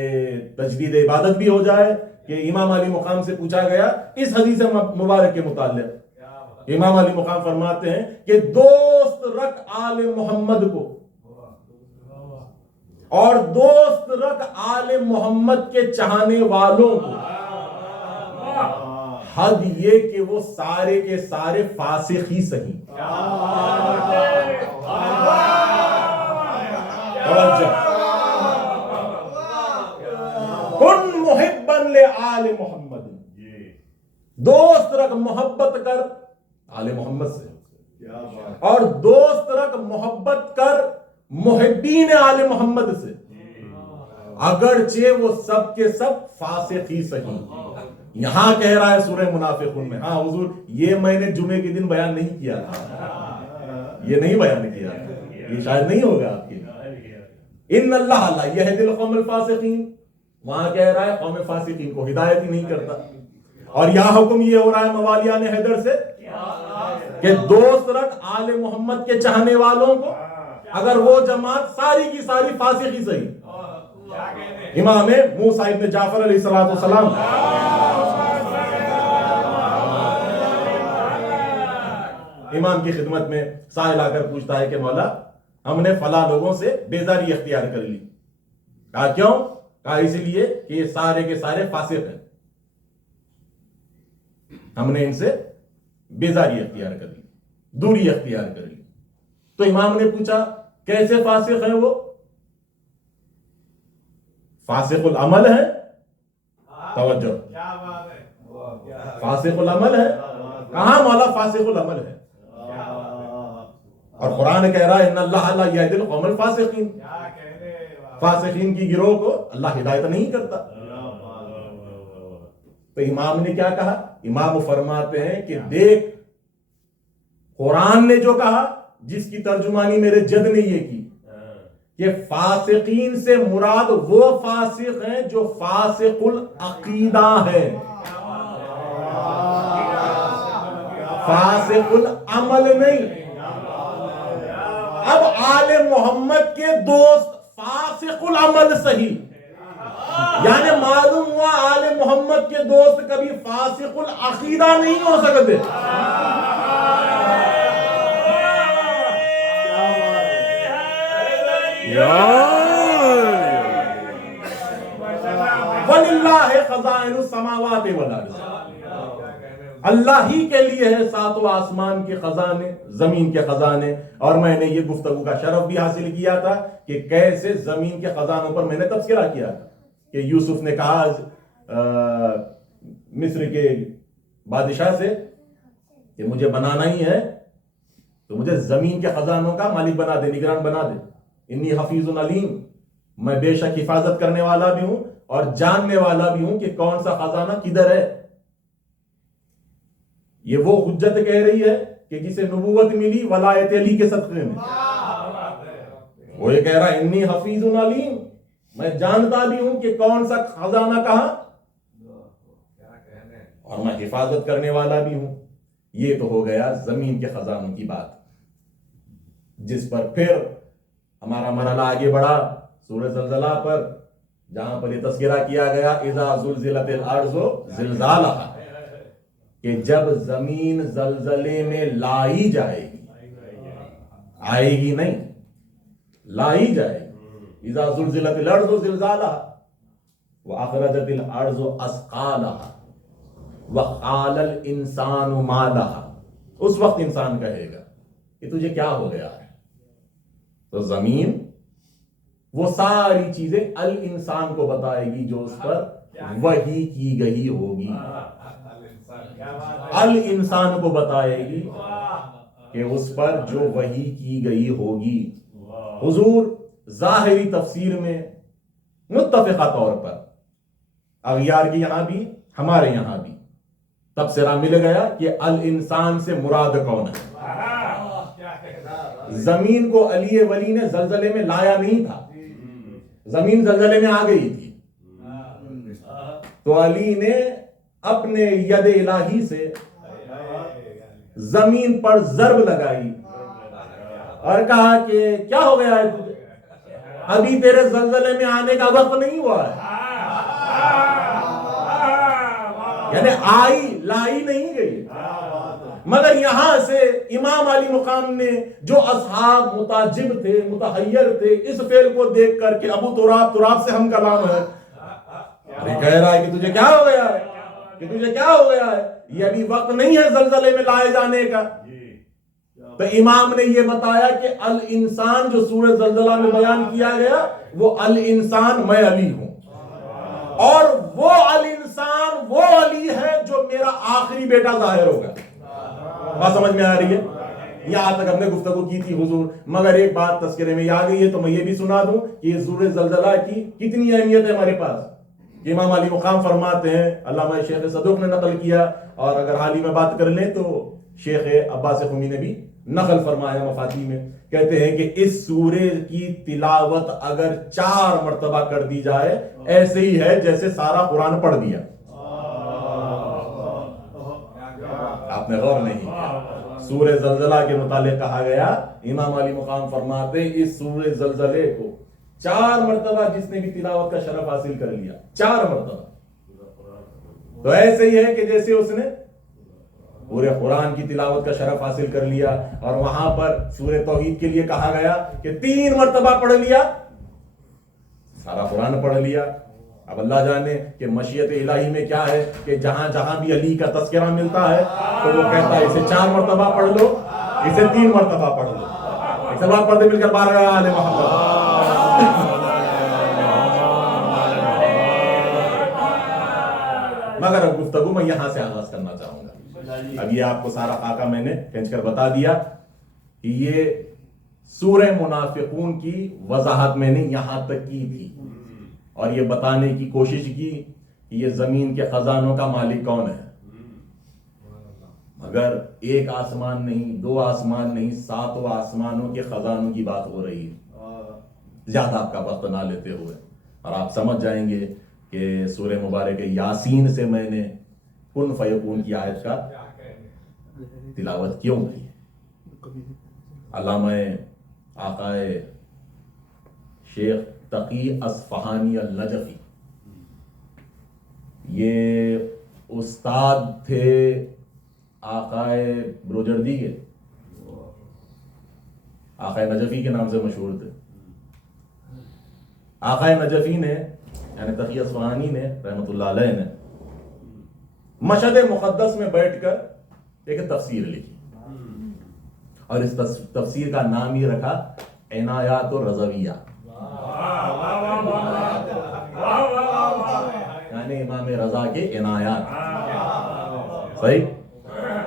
تجدید عبادت بھی ہو جائے، کہ امام علی مقام سے پوچھا گیا اس حدیث مبارک کے متعلق امام علی مقام فرماتے ہیں کہ دوست رکھ آل محمد کو اور دوست رکھ آل محمد کے چاہنے والوں کو، حد یہ کہ وہ سارے کے سارے فاسق ہی صحیح۔ کن محبا لآل محمد، دوست رکھ محبت کر آل محمد سے، اور دوست رکھ محبت کر محبین آل محمد سے، اگرچہ وہ سب کے سب فاسق ہی صحیح۔ یہاں کہہ رہا ہے سورہ منافقون میں، ہاں حضور یہ میں نے جمعے کے دن بیان نہیں کیا تھا، یہ نہیں بیان کیا، یہ شاید نہیں ہوگا آپ کے لیے۔ ان اللہ لا یہدی القوم الفاسقین، وہاں کہہ رہا ہے قوم فاسقین کو ہدایت ہی نہیں کرتا۔ اور یہاں حکم یہ ہو رہا ہے موالیان حیدر سے کہ دوست رکھ آل محمد کے چاہنے والوں کو، اگر وہ جماعت ساری کی ساری فاسق ہی صحیح۔ امام موسیٰ ابن جعفر علیہ السلام امام کی خدمت میں سائل آ کر پوچھتا ہے کہ مولا ہم نے فلاں لوگوں سے بیزاری اختیار کر لی۔ کہا کیوں؟ کہا اس لیے کہ یہ سارے کے سارے فاسق ہیں، ہم نے ان سے بیزاری اختیار کر لی، دوری اختیار کر لی۔ تو امام نے پوچھا کیسے فاسق ہیں وہ؟ فاسق العمل ہے، توجہ، فاسق العمل ہے، کہاں مولا فاسق العمل ہے؟ اور قرآن کہہ رہا ہے ان اللہ لا یہدی القوم الفاسقین، فاسقین کی گروہ کو اللہ ہدایت نہیں کرتا۔ تو امام نے کیا کہا؟ امام فرماتے ہیں کہ دیکھ قرآن نے جو کہا، جس کی ترجمانی میرے جد نے یہ کی کہ فاسقین سے مراد وہ فاسق ہیں جو فاسق العقیدہ ہیں، فاسق العمل نہیں۔ اب آل محمد کے دوست فاسق العمل صحیح، یعنی معلوم ہوا آل محمد کے دوست کبھی فاسق العقیدہ نہیں ہو سکتے۔ وَلِلَّهِ خَزَائِنُ السَّمَاوَاتِ وَالْأَرْضِ، اللہ ہی کے لیے ہے ساتوں آسمان کے خزانے، زمین کے خزانے۔ اور میں نے یہ گفتگو کا شرف بھی حاصل کیا تھا کہ کیسے زمین کے خزانوں پر میں نے تذکرہ کیا تھا کہ یوسف نے کہا مصر کے بادشاہ سے کہ مجھے بنانا ہی ہے تو مجھے زمین کے خزانوں کا مالک بنا دے، نگران بنا دے۔ انی حفیظ علیم، میں بے شک حفاظت کرنے والا بھی ہوں اور جاننے والا بھی ہوں کہ کون سا خزانہ کدھر ہے۔ یہ وہ حجت کہہ رہی ہے کہ جسے نبوت ملی ولایت علی کے صدقے میں، وہ یہ کہہ رہا ہے انی حفیظ علیم، میں جانتا بھی ہوں کہ کون سا خزانہ کہاں اور میں حفاظت کرنے والا بھی ہوں۔ یہ تو ہو گیا زمین کے خزانوں کی بات، جس پر پھر ہمارا مرحلہ آگے بڑھا سورہ زلزلہ پر، جہاں پر یہ تذکرہ کیا گیا اذا زلزلت الارض زلزالہا، کہ جب زمین زلزلے میں لائی جائے گی، آئے گی نہیں، لائی جائے گی۔ اذا زلزلت الارض زلزالہا واخرجت الارض اثقالہا وقال الانسان ما لہا، اس وقت انسان کہے گا کہ تجھے کیا ہو گیا ہے۔ تو زمین وہ ساری چیزیں الانسان کو بتائے گی جو اس پر وحی کی گئی ہوگی، الانسان کو بتائے گی کہ اس پر جو وحی کی گئی ہوگی۔ حضور ظاہری تفسیر میں متفقہ طور پر اغیار کی یہاں بھی ہمارے یہاں بھی تبصرہ مل گیا کہ الانسان سے مراد کون ہے۔ زمین کو علی ولی نے زلزلے میں لایا نہیں تھا، زمین زلزلے میں آ گئی تھی، تو علی نے اپنے ید الہی سے زمین پر ضرب لگائی اور کہا کہ کیا ہو گیا ہے تجھے، ابھی تیرے زلزلے میں آنے کا وقت نہیں ہوا ہے۔ یعنی آئی لائی نہیں گئی، مگر یہاں سے امام علی مقام نے جو اصحاب متعجب تھے، متحیر تھے اس فعل کو دیکھ کر کہ ابو تراب، تراب سے ہم کلام ہے، کہہ رہا ہے کہ تجھے کیا ہو گیا ہے، کہ تجھے کیا ہو گیا ہے، یہ ابھی وقت نہیں ہے زلزلے میں لائے جانے کا. تو امام نے یہ بتایا کہ الانسان جو سورہ زلزلہ میں بیان کیا گیا وہ الانسان میں علی ہوں، اور وہ الانسان وہ علی ہے جو میرا آخری بیٹا ظاہر ہوگا. بات سمجھ میں آ رہی ہے؟ یہاں تک ہم نے گفتگو کی تھی حضور، مگر ایک بات تذکرے میں آ گئی ہے تو میں یہ بھی سنا دوں کہ یہ سورہ زلزلہ کی کتنی اہمیت ہے ہمارے پاس. امام علی مقام فرماتے ہیں، علامہ شیخ صدوق نے نقل کیا، اور اگر حال ہی میں بات کر لیں تو شیخ عباس قمی نے بھی نقل فرمایا مفاتیح میں، کہتے ہیں کہ اس سورے کی تلاوت اگر 4 مرتبہ کر دی جائے ایسے ہی ہے جیسے سارا قرآن پڑھ دیا. آپ نے غور نہیں کیا، سورہ زلزلہ کے متعلق کہا گیا، امام علی مقام فرماتے ہیں اس سورہ زلزلے کو 4 مرتبہ جس نے بھی تلاوت کا شرف حاصل کر لیا، 4 مرتبہ، تو ایسے ہی ہے کہ جیسے اس نے پورے قرآن کی تلاوت کا شرف حاصل کر لیا. اور وہاں پر سورہ توحید کے لیے کہا گیا کہ 3 مرتبہ پڑھ لیا سارا قرآن پڑھ لیا. اب اللہ جانے کہ مشیت الہی میں کیا ہے کہ جہاں جہاں بھی علی کا تذکرہ ملتا ہے تو وہ کہتا ہے اسے 4 مرتبہ پڑھ لو، اسے 3 مرتبہ پڑھ لو. ایک سب آپ پڑھتے مل کر بارگاہ آل محمد. مگر اب گفتگو میں یہاں سے آغاز کرنا چاہوں گا. اب یہ آپ کو سارا خاکہ میں نے کھینچ کر بتا دیا کہ یہ سورہ منافقون کی وضاحت میں نے یہاں تک کی تھی، اور یہ بتانے کی کوشش کی کہ یہ زمین کے خزانوں کا مالک کون ہے. مگر ایک آسمان نہیں، 2 آسمان نہیں، 7 آسمانوں کے خزانوں کی بات ہو رہی ہے. زیادہ آپ کا وقت نہ لیتے ہوئے، اور آپ سمجھ جائیں گے کہ سورہ مبارک یاسین سے میں نے کن فیکون کی آیت کا تلاوت کیوں کی. علامہ آقائے شیخ تقی اصفہانی النجفی یہ استاد تھے آقائے بروجردی کے، آقائے نجفی کے نام سے مشہور تھے. آقائے نجفی نے یعنی تقی اصفہانی نے رحمت اللہ علیہ نے مشہد مقدس میں بیٹھ کر ایک تفسیر لکھی، اور اس تفسیر کا نام ہی رکھا عنایات الرضویہ، یعنی امام رضا کے عنایات. صحیح.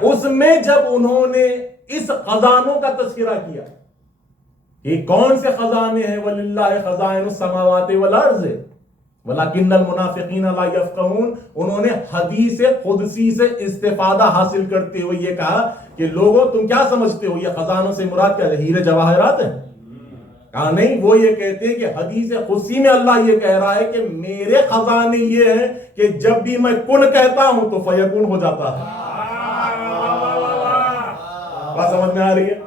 اس میں جب انہوں نے اس خزانوں کا تذکرہ کیا کہ کون سے خزانے ہیں، وَلِلَّهِ خَزَائِنُ السَّمَاوَاتِ وَالْأَرْضِ وَلَكِنَّ الْمُنَافِقِينَ لَا يَفْقَهُونَ. انہوں نے حدیث قدسی سے استفادہ حاصل کرتے ہوئے یہ کہا کہ لوگوں تم کیا سمجھتے ہو یہ خزانوں سے مراد کیا ہے، ہیرے جواہرات ہیں؟ کہا نہیں، وہ یہ کہتے ہیں کہ حدیث قدسی میں اللہ یہ کہہ رہا ہے کہ میرے خزانے یہ ہیں کہ جب بھی میں کن کہتا ہوں تو فیکون ہو جاتا ہے. بات سمجھ میں آ رہی ہے؟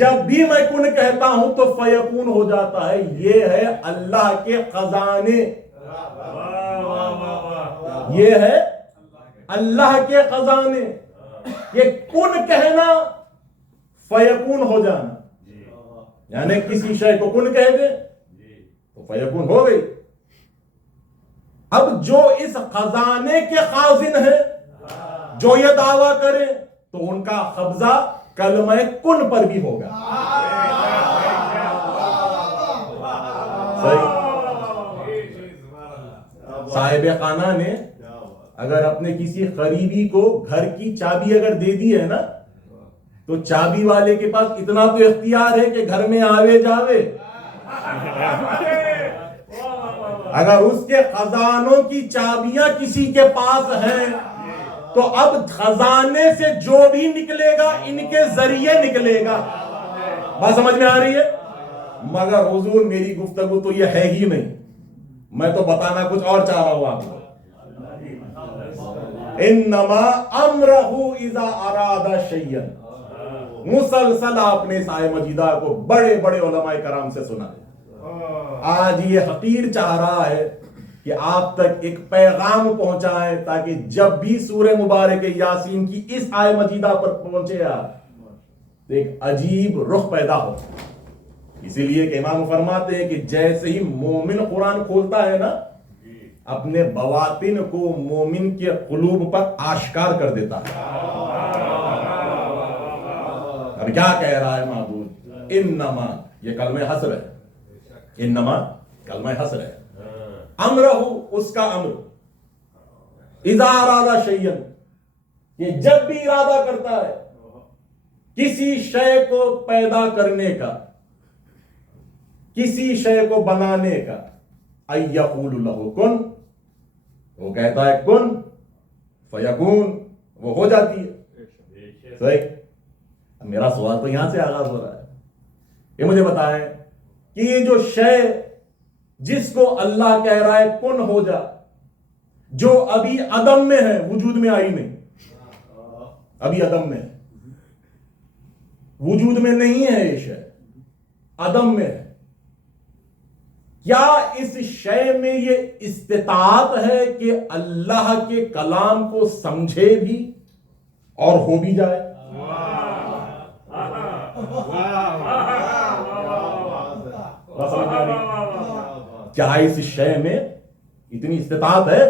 جب بھی میں کن کہتا ہوں تو فیکون ہو جاتا ہے. یہ ہے اللہ کے خزانے، یہ ہے اللہ کے خزانے. یہ کن کہنا فیکون ہو جانا، یعنی کسی شے کو کن کہہ دے تو فیکون ہو گئی. اب جو اس خزانے کے خازن ہیں جو یہ دعویٰ کریں تو ان کا قبضہ کلمہ کن پر بھی ہوگا. صاحب خانہ نے اگر اپنے کسی قریبی کو گھر کی چابی اگر دے دی ہے نا تو چابی والے کے پاس اتنا تو اختیار ہے کہ گھر میں آوے جاوے. اگر اس کے خزانوں کی چابیاں کسی کے پاس ہیں تو اب خزانے سے جو بھی نکلے گا ان کے ذریعے نکلے گا. بات سمجھ میں آ رہی ہے؟ مگر حضور میری گفتگو تو یہ ہے ہی نہیں، میں تو بتانا کچھ اور چاہ رہا ہوں آپ کو. انما امرہ اذا اراد شیئا. مسلسل آپ نے اس آیہ مجیدہ کو بڑے بڑے علماء کرام سے سنا ہے. آج یہ حقیر چاہ رہا ہے کہ آپ تک ایک پیغام پہنچائیں تاکہ جب بھی سورہ مبارک یاسین کی اس آیہ مجیدہ پر پہنچے آپ تو ایک عجیب رخ پیدا ہو. اسی لیے کہ امام فرماتے ہیں کہ جیسے ہی مومن قرآن کھولتا ہے نا اپنے بواطن کو مومن کے قلوب پر آشکار کر دیتا ہے. اب کیا کہہ رہا ہے معبود؟ انما، یہ کلمہ حصر ہے. انما کلمہ حصر ہے. امرہ، اس کا امر، اذا ارادہ شیئا، یہ جب بھی ارادہ کرتا ہے کسی شے کو پیدا کرنے کا، کسی شے کو بنانے کا، ان یقول لہ کن، وہ کہتا ہے کن فیکون، وہ ہو جاتی ہے. صحیح. اب میرا سوال تو یہاں سے آغاز ہو رہا ہے. یہ مجھے بتائیں کہ یہ جو شے جس کو اللہ کہہ رہا ہے کن ہو جا، جو ابھی عدم میں ہے، وجود میں آئی نہیں، ابھی عدم میں ہے، وجود میں نہیں ہے، یہ شے عدم میں ہے، کیا اس شے میں یہ استطاعت ہے کہ اللہ کے کلام کو سمجھے بھی اور ہو بھی جائے؟ کیا اس شے میں اتنی استطاعت ہے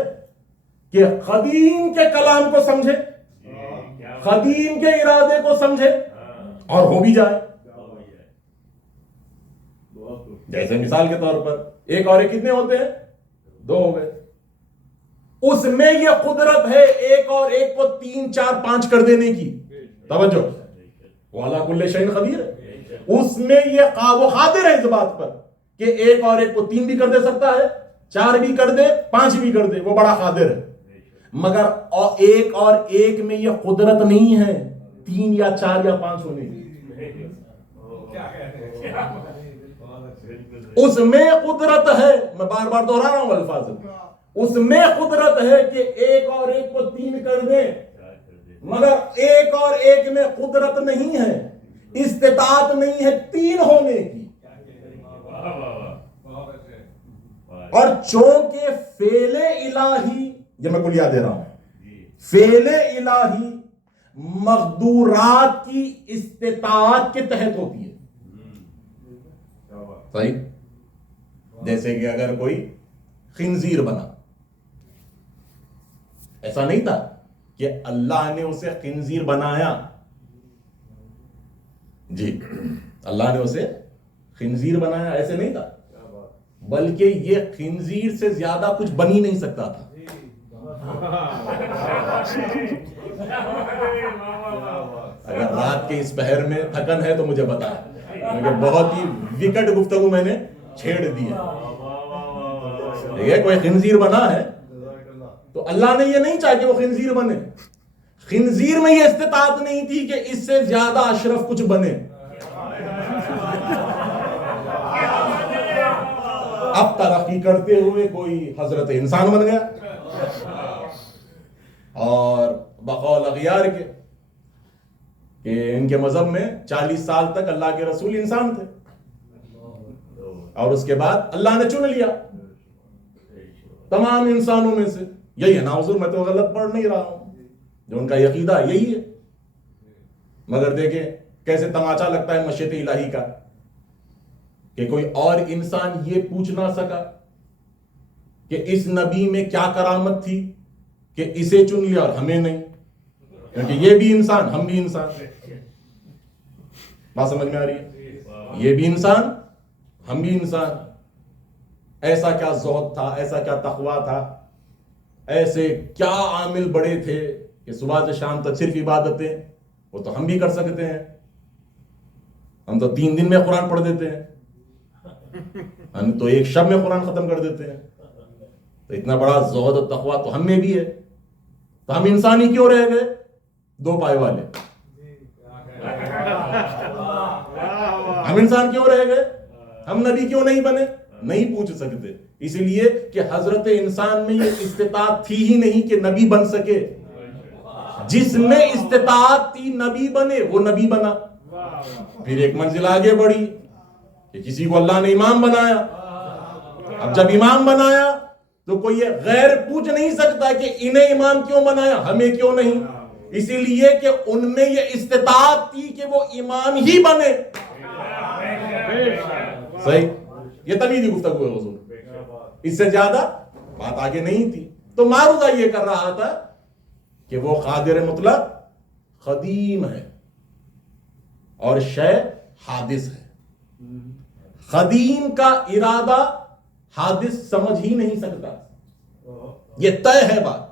کہ قدیم کے کلام کو سمجھے، قدیم کے ارادے کو سمجھے اور ہو بھی جائے؟ جیسے مثال کے طور پر ایک اور ایک کتنے ہوتے ہیں؟ دو ہو گئے. اس میں یہ قدرت ہے ایک اور ایک کو 3 4 5 کر دینے کی. توجہ، وہ اللہ کل شیء قدیر ہے. اس میں یہ وہ قادر ہے اس بات پر کہ ایک اور ایک کو 3 بھی کر دے سکتا ہے، 4 بھی کر دے، 5 بھی کر دے. وہ بڑا قادر ہے. مگر ایک اور ایک میں یہ قدرت نہیں ہے 3 یا 4 یا 5 ہونے کی. اس میں قدرت ہے، میں بار بار دوہرا رہا ہوں الفاظ، اس میں قدرت ہے کہ ایک اور ایک کو 3 کر دیں، مگر ایک اور ایک میں قدرت نہیں ہے، استطاعت نہیں ہے 3 ہونے کی. اور چونکہ فعل الہی، یہ میں کلیہ دے رہا ہوں، فعل الہی مقدورات کی استطاعت کے تحت ہوتی ہے. صحیح. جیسے کہ اگر کوئی خنزیر بنا، ایسا نہیں تھا کہ اللہ نے اسے خنزیر بنایا، جی اللہ نے اسے خنزیر بنایا، ایسے نہیں تھا، بلکہ یہ خنزیر سے زیادہ کچھ بن ہی نہیں سکتا تھا. اگر رات کے اس پہر میں تھکن ہے تو مجھے بتائیں، کیونکہ بہت ہی وکٹ گفتگو میں نے چھیڑ دی ہے. دیکھیں کوئی خنزیر بنا ہے تو اللہ نے یہ نہیں چاہا کہ وہ خنزیر بنے. خنزیر میں یہ استطاعت نہیں تھی کہ اس سے زیادہ اشرف کچھ بنے. اب ترقی کرتے ہوئے کوئی حضرت انسان بن گیا، اور بقول اغیار کے کہ ان کے مذہب میں 40 سال تک اللہ کے رسول انسان تھے، اور اس کے بعد اللہ نے چن لیا تمام انسانوں میں سے. یہی ہے نا حضور، میں تو غلط پڑھ نہیں رہا ہوں، جو ان کا عقیدہ ہے یہی ہے. مگر دیکھیں کیسے تماچا لگتا ہے مشیت الہی کا کہ کوئی اور انسان یہ پوچھ نہ سکا کہ اس نبی میں کیا کرامت تھی کہ اسے چن لیا اور ہمیں نہیں، کیونکہ یہ بھی انسان، ہم بھی انسان. بات سمجھ میں آ رہی ہے؟ یہ بھی انسان، ہم بھی انسان. ایسا کیا زہد تھا، ایسا کیا تقویٰ تھا، ایسے کیا عامل بڑے تھے کہ صبح سے شام تک صرف عبادتیں، وہ تو ہم بھی کر سکتے ہیں. ہم تو 3 دن میں قرآن پڑھ دیتے ہیں، ہم تو 1 شب میں قرآن ختم کر دیتے ہیں. تو اتنا بڑا زہد و تقویٰ تو ہم میں بھی ہے. تو ہم انسان ہی کیوں رہ گئے 2 پائے والے؟ ہم انسان کیوں رہ گئے؟ ہم نبی کیوں نہیں بنے؟ نہیں پوچھ سکتے، اسی لیے کہ حضرت انسان میں یہ استطاعت تھی ہی نہیں کہ نبی بن سکے. جس میں استطاعت تھی نبی بنے وہ نبی بنا. پھر ایک منزل آگے بڑھی کہ کسی کو اللہ نے امام بنایا. اب جب امام بنایا تو کوئی یہ غیر پوچھ نہیں سکتا کہ انہیں امام کیوں بنایا ہمیں کیوں نہیں، اسی لیے کہ ان میں یہ استطاعت تھی کہ وہ امام ہی بنے. صحیح، یہ تمیزی گفتگو ہے حضور، اس سے زیادہ بات آگے نہیں تھی. تو معروضہ یہ کر رہا تھا کہ وہ قادر مطلق قدیم ہے اور شے حادث ہے. قدیم کا ارادہ حادث سمجھ ہی نہیں سکتا، یہ طے ہے بات.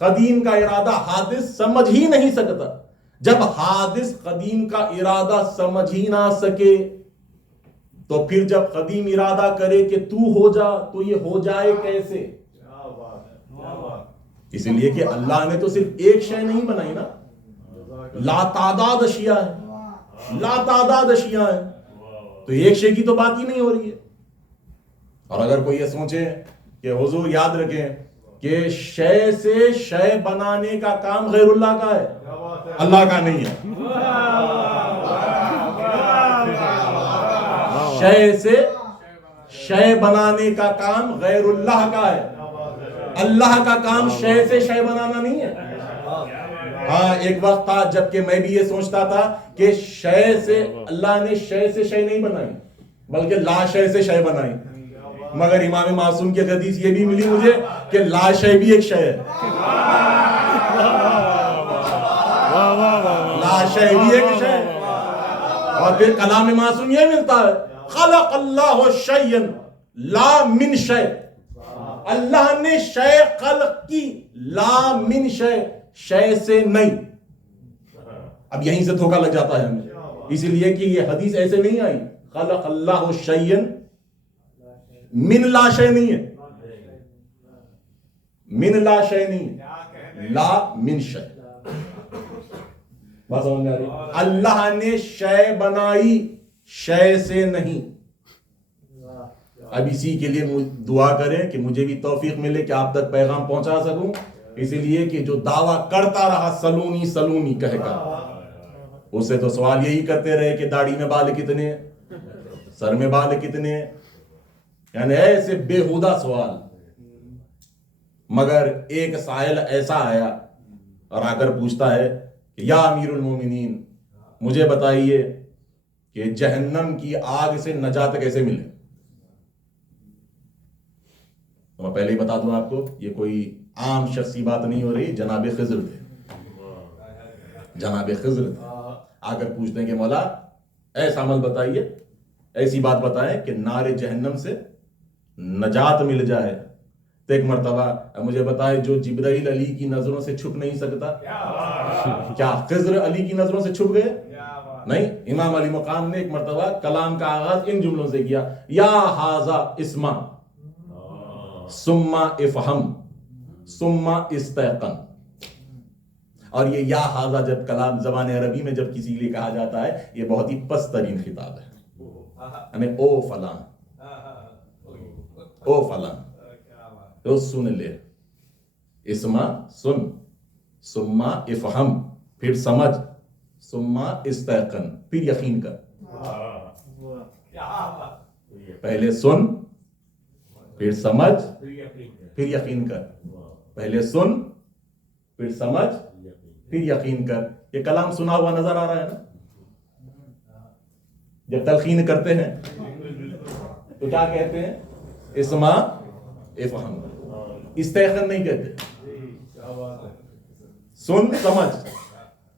قدیم کا ارادہ حادث سمجھ ہی نہیں سکتا. جب حادث قدیم کا ارادہ سمجھ ہی نہ سکے تو پھر جب قدیم ارادہ کرے کہ تو ہو جا تو یہ ہو جائے کیسے؟ اس لیے کہ اللہ نے تو صرف ایک شے نہیں بنائی نا، لا تعداد اشیاء ہے، لا تعداد اشیاء ہے. تو ایک شے کی تو بات ہی نہیں ہو رہی ہے. اور اگر کوئی یہ سوچے کہ حضور یاد رکھیں کہ شے سے شے بنانے کا کام غیر اللہ کا ہے، اللہ کا نہیں ہے. شے سے شے بنانے کا کام غیر اللہ کا ہے، اللہ کا کام شے سے شے بنانا نہیں ہے. ہاں ایک وقت تھا جب کہ میں بھی یہ سوچتا تھا کہ شے سے اللہ نے شے سے شے نہیں بنائی بلکہ لا شے سے شے بنائی. مگر امام معصوم کی حدیث یہ بھی ملی مجھے کہ لا شے بھی ایک شے ہے، لا شے بھی ایک شے ہے. اور پھر کلام معصوم یہ ملتا ہے خلق اللہ شیئا لا من شے، اللہ نے شے خلق کی لا من شے، شے سے نہیں. اب یہیں سے دھوکہ لگ جاتا ہے ہمیں، اسی لیے کہ یہ حدیث ایسے نہیں آئی خلق اللہ شیئا من لا شے نہیں ہے، من لا شے نہیں ہے، لا من شے. بات سمجھ میں آ رہی؟ اللہ نے شے بنائی شے سے نہیں. اب اسی کے لیے دعا کریں کہ مجھے بھی توفیق ملے کہ آپ تک پیغام پہنچا سکوں. اسی لیے کہ جو دعویٰ کرتا رہا سلونی سلونی کہہ کر، اس سے تو سوال یہی کرتے رہے کہ داڑھی میں بال کتنے ہیں، سر میں بال کتنے ہیں، یعنی ایسے بےہودہ سوال. مگر ایک سائل ایسا آیا اور آ کر پوچھتا ہے کہ یا امیر المومنین مجھے بتائیے کہ جہنم کی آگ سے نجات کیسے ملے. میں پہلے ہی بتا دوں آپ کو یہ کوئی عام شخصی بات نہیں ہو رہی، جناب خضر تھے، جناب خضر تھے. آ کر پوچھتے ہیں کہ مولا ایسا عمل بتائیے، ایسی بات بتائیں کہ نار جہنم سے نجات مل جائے. تو ایک مرتبہ مجھے بتائے جو جبرائیل علی کی نظروں سے چھپ نہیں سکتا، کیا خضر علی کی نظروں سے چھپ گئے؟ نہیں. امام علی مقام نے ایک مرتبہ کلام کا آغاز ان جملوں سے کیا یا ھذا اسما ثم افہم ثم استيقن. اور یہ یا ھذا جب کلام زبان عربی میں جب کسی لیے کہا جاتا ہے یہ بہت ہی پست ترین خطاب ہے، یعنی او فلاں، او فلاں تو سن لے. اسما سن، ثم افہم پھر سمجھ، ثم استيقن پھر یقین کر. پہلے سن پھر سمجھ پھر یقین کر، پہلے سن پھر سمجھ پھر یقین کر. یہ کلام سنا ہوا نظر آ رہا ہے نا. جب تلقین کرتے ہیں تو کیا کہتے ہیں؟ اسما افہم، استیقن نہیں کہتے، سن سمجھ.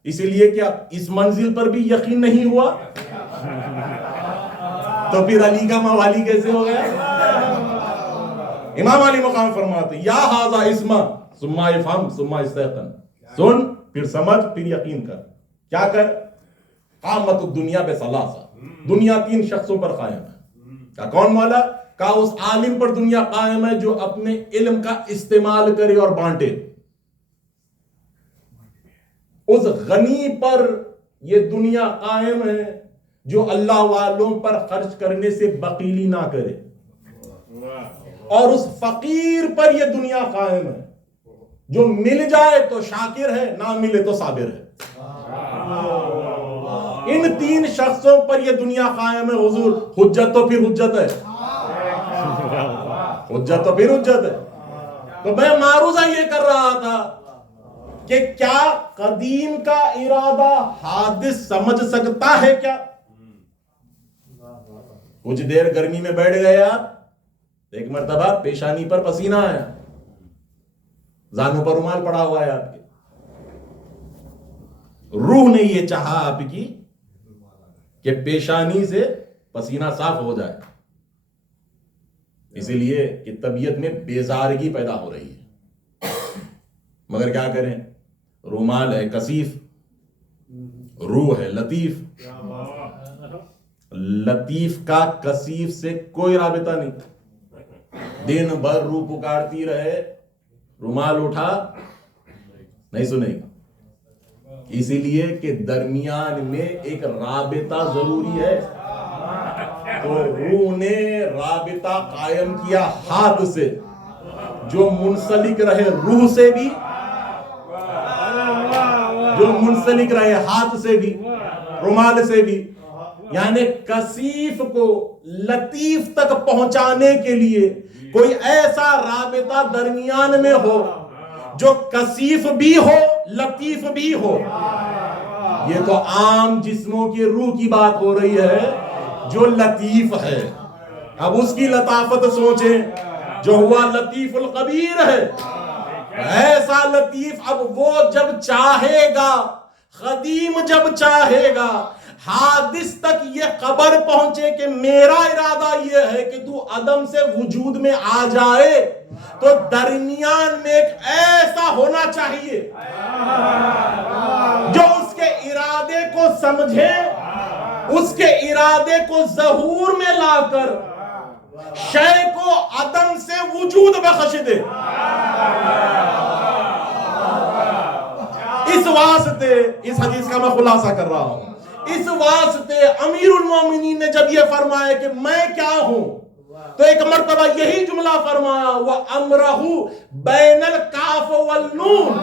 اسی لیے کہ اس منزل پر بھی یقین نہیں ہوا تو پھر علی کا موالی کیسے ہو گیا؟ امام علی مقام فرماتے یا ھذا اسما ثم افہم ثم استیقن، سن پھر سمجھ پھر یقین کر. کیا کر؟ قامت الدنیا بثلاثہ، دنیا 3 شخصوں پر قائم ہے. کیا کون مولا؟ کہا اس عالم پر دنیا قائم ہے جو اپنے علم کا استعمال کرے اور بانٹے. اس غنی پر یہ دنیا قائم ہے جو اللہ والوں پر خرچ کرنے سے بخیلی نہ کرے. اور اس فقیر پر یہ دنیا قائم ہے جو مل جائے تو شاکر ہے، نہ ملے تو صابر ہے. ان 3 شخصوں پر یہ دنیا قائم ہے. حضور حجت تو پھر حجت ہے. حجت تو پھر حجت ہے. تو میں معروضہ یہ کر رہا تھا کہ کیا قدیم کا ارادہ حادث سمجھ سکتا ہے کیا؟ کچھ دیر گرمی میں بیٹھ گئے آپ, ایک مرتبہ پیشانی پر پسینہ آیا, زانوں پر رومال پڑا ہوا ہے آپ کے, روح نے یہ چاہا آپ کی کہ پیشانی سے پسینہ صاف ہو جائے, اسی لیے کہ طبیعت میں بیزارگی پیدا ہو رہی ہے, مگر کیا کریں, رومال ہے کثیف, روح ہے لطیف, لطیف کا کثیف سے کوئی رابطہ نہیں. دن بھر روح پکارتی رہے, رومال اٹھا نہیں سنے گا, اسی لیے کہ درمیان میں ایک رابطہ ضروری ہے. تو روح نے رابطہ قائم کیا ہاتھ سے, جو منسلک رہے روح سے بھی, جو منسلک رہے ہاتھ سے بھی, رومال سے بھی. یعنی کثیف کو لطیف تک پہنچانے کے لیے کوئی ایسا رابطہ درمیان میں ہو جو کثیف بھی ہو لطیف بھی ہو. یہ تو عام جسموں کی روح کی بات ہو رہی ہے جو لطیف ہے. اب اس کی لطافت سوچیں, جو ہوا لطیف الخبیر ہے, ایسا لطیف. اب وہ جب چاہے گا, قدیم جب چاہے گا, حادث تک یہ خبر پہنچے کہ میرا ارادہ یہ ہے کہ تو عدم سے وجود میں آ جائے, تو درمیان میں ایک ایسا ہونا چاہیے جو اس کے ارادے کو سمجھے, اس کے ارادے کو ظہور میں لا کر شے کو عدم سے وجود بخش دے. اس واسطے اس حدیث کا میں خلاصہ کر رہا ہوں, اس واسطے امیر المومنین نے جب یہ فرمایا کہ میں کیا ہوں, تو ایک مرتبہ یہی جملہ فرمایا, وَأَمْرَهُ بَيْنَ الْكَافِ وَالنُّونِ.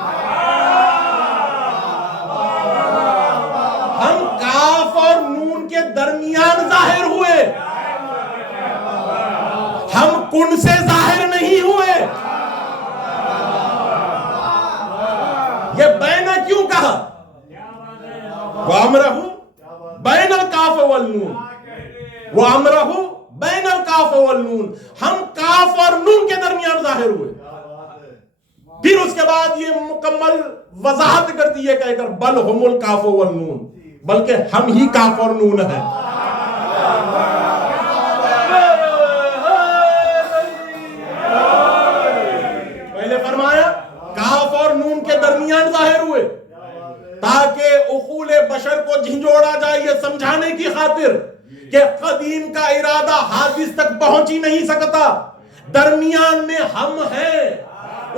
ہم کاف اور نون کے درمیان ظاہر ہوئے, ہم کن سے ظاہر نہیں ہوئے. یہ بینا کیوں کہا؟ وَأَمْرَهُ بین الکاف والنون, وَأَمْرَهُ بین الکاف والنون. ہم کاف اور نون کے درمیان ظاہر ہوئے. پھر اس کے بعد یہ مکمل وضاحت کرتی ہے کہہ کر بل ہم الکاف والنون, بلکہ ہم ہی کاف اور نون ہیں. پہلے فرمایا کاف اور نون کے درمیان ظاہر ہوئے تاکہ عقول بشر کو جھنجھوڑا جائے یہ سمجھانے کی خاطر کہ قدیم کا ارادہ حادث تک پہنچ ہی نہیں سکتا, درمیان میں ہم ہیں.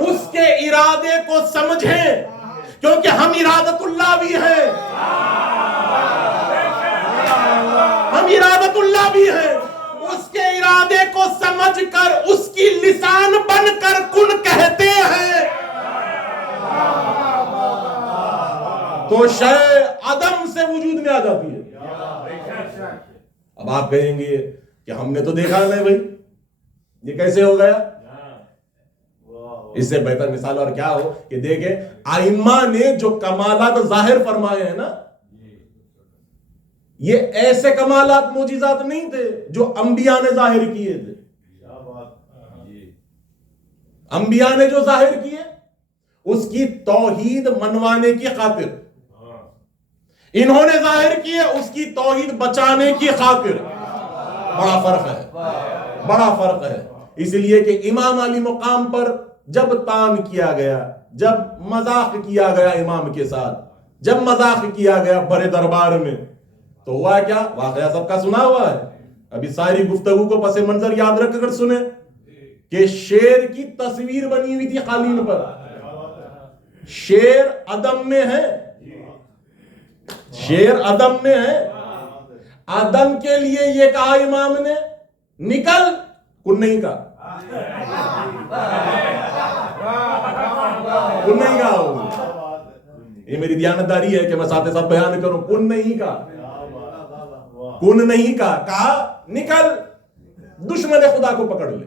اس کے ارادے کو سمجھیں, کیونکہ ہم ارادت اللہ بھی ہیں, ہم ارادت اللہ بھی ہیں. اس کے ارادے کو سمجھ کر اس کی لسان بن کر کن کہتے ہیں, تو شے عدم سے وجود میں آ جاتی ہے. اب آپ کہیں گے کہ ہم نے تو دیکھا نہیں بھائی, یہ کیسے ہو گیا؟ اس سے بہتر مثال اور کیا ہو کہ دیکھیں ائمہ نے جو کمالات ظاہر فرمائے ہیں نا, یہ ایسے کمالات معجزات نہیں تھے جو انبیاء نے ظاہر کیے تھے. انبیاء نے جو ظاہر کیے اس کی توحید منوانے کی خاطر, انہوں نے ظاہر کیے اس کی توحید بچانے کی خاطر. بڑا فرق ہے, بڑا فرق ہے. اس لیے کہ امام علی مقام پر جب تان کیا گیا, جب مذاق کیا گیا امام کے ساتھ, جب مذاق کیا گیا بڑے دربار میں, تو ہوا کیا؟ واقعہ سب کا سنا ہوا ہے. ابھی ساری گفتگو کو پس منظر یاد رکھ کر سنیں کہ شیر کی تصویر بنی ہوئی تھی قالین پر. شیر عدم میں ہے, شیر عدم میں ہے. عدم کے لیے یہ کہا امام نے نکل, کن نہیں کہا, کن نہیں کہا. یہ میری دیانتداری ہے کہ میں ساتھ ساتھ بیان کروں. کن نہیں کہا, کن نہیں کہا, کہا نکل, دشمن خدا کو پکڑ لے.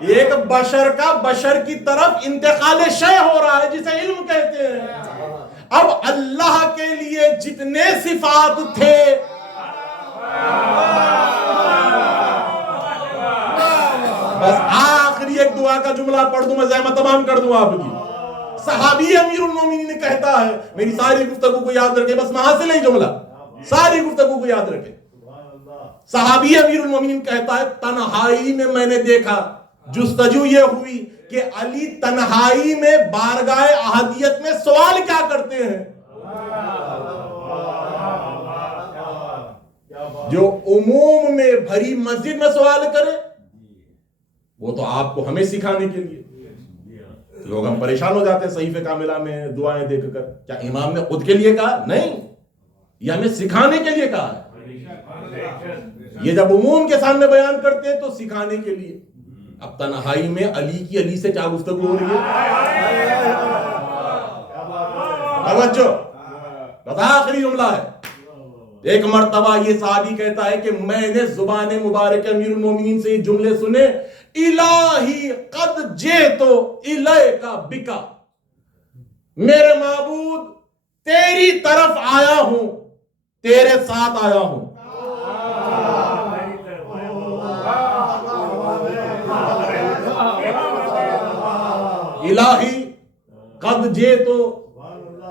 ایک بشر کا بشر کی طرف انتقال شے ہو رہا ہے جسے علم کہتے ہیں. اب اللہ کے لیے جتنے صفات تھے بس آخری ایک دعا کا جملہ پڑھ دوں میں زحمت تمام کر دوں آپ کی. صحابی امیر المومنین کہتا ہے, میری ساری گفتگو کو یاد رکھے, بس وہاں سے نہیں جملہ, ساری گفتگو کو یاد رکھے. صحابی امیر المومنین کہتا ہے تنہائی میں میں نے دیکھا, جستجو یہ ہوئی کہ علی تنہائی میں بارگاہ احدیت میں سوال کیا کرتے ہیں. جو عموم میں بھری مسجد میں سوال کرے وہ تو آپ کو ہمیں سکھانے کے لیے. لوگ ہم پریشان ہو جاتے ہیں صحیفہ کاملہ میں دعائیں دیکھ کر. کیا امام نے خود کے لیے کہا؟ نہیں, یہ ہمیں سکھانے کے لیے کہا ہے. یہ جب عموم کے سامنے بیان کرتے ہیں تو سکھانے کے لیے. اب تنہائی میں علی کی علی سے کیا گفتگو ہو رہی ہے؟ توجہ, بتا آخری جملہ ہے. ایک مرتبہ یہ صحابی کہتا ہے کہ میں نے زبان مبارک امیر المومنین سے یہ جملے سنے, الہی قد جئتو الیک بکا, میرے معبود تیری طرف آیا ہوں, تیرے ساتھ آیا ہوں. الہی قد جئتو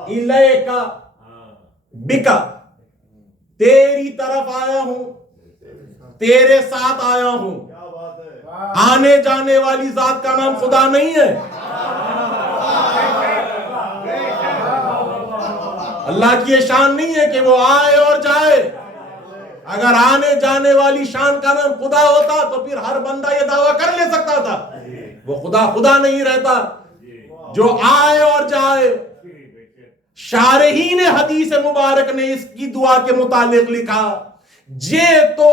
الیک بکا, تیری طرف آیا ہوں, تیرے ساتھ آیا ہوں. آنے جانے والی ذات کا نام خدا نہیں ہے. اللہ کی یہ شان نہیں ہے کہ وہ آئے اور جائے. اگر آنے جانے والی شان کا نام خدا ہوتا تو پھر ہر بندہ یہ دعویٰ کر لے سکتا تھا. وہ خدا نہیں رہتا جو آئے اور جائے. شارحین حدیث مبارک نے اس کی دعا کے متعلق لکھا, جے تو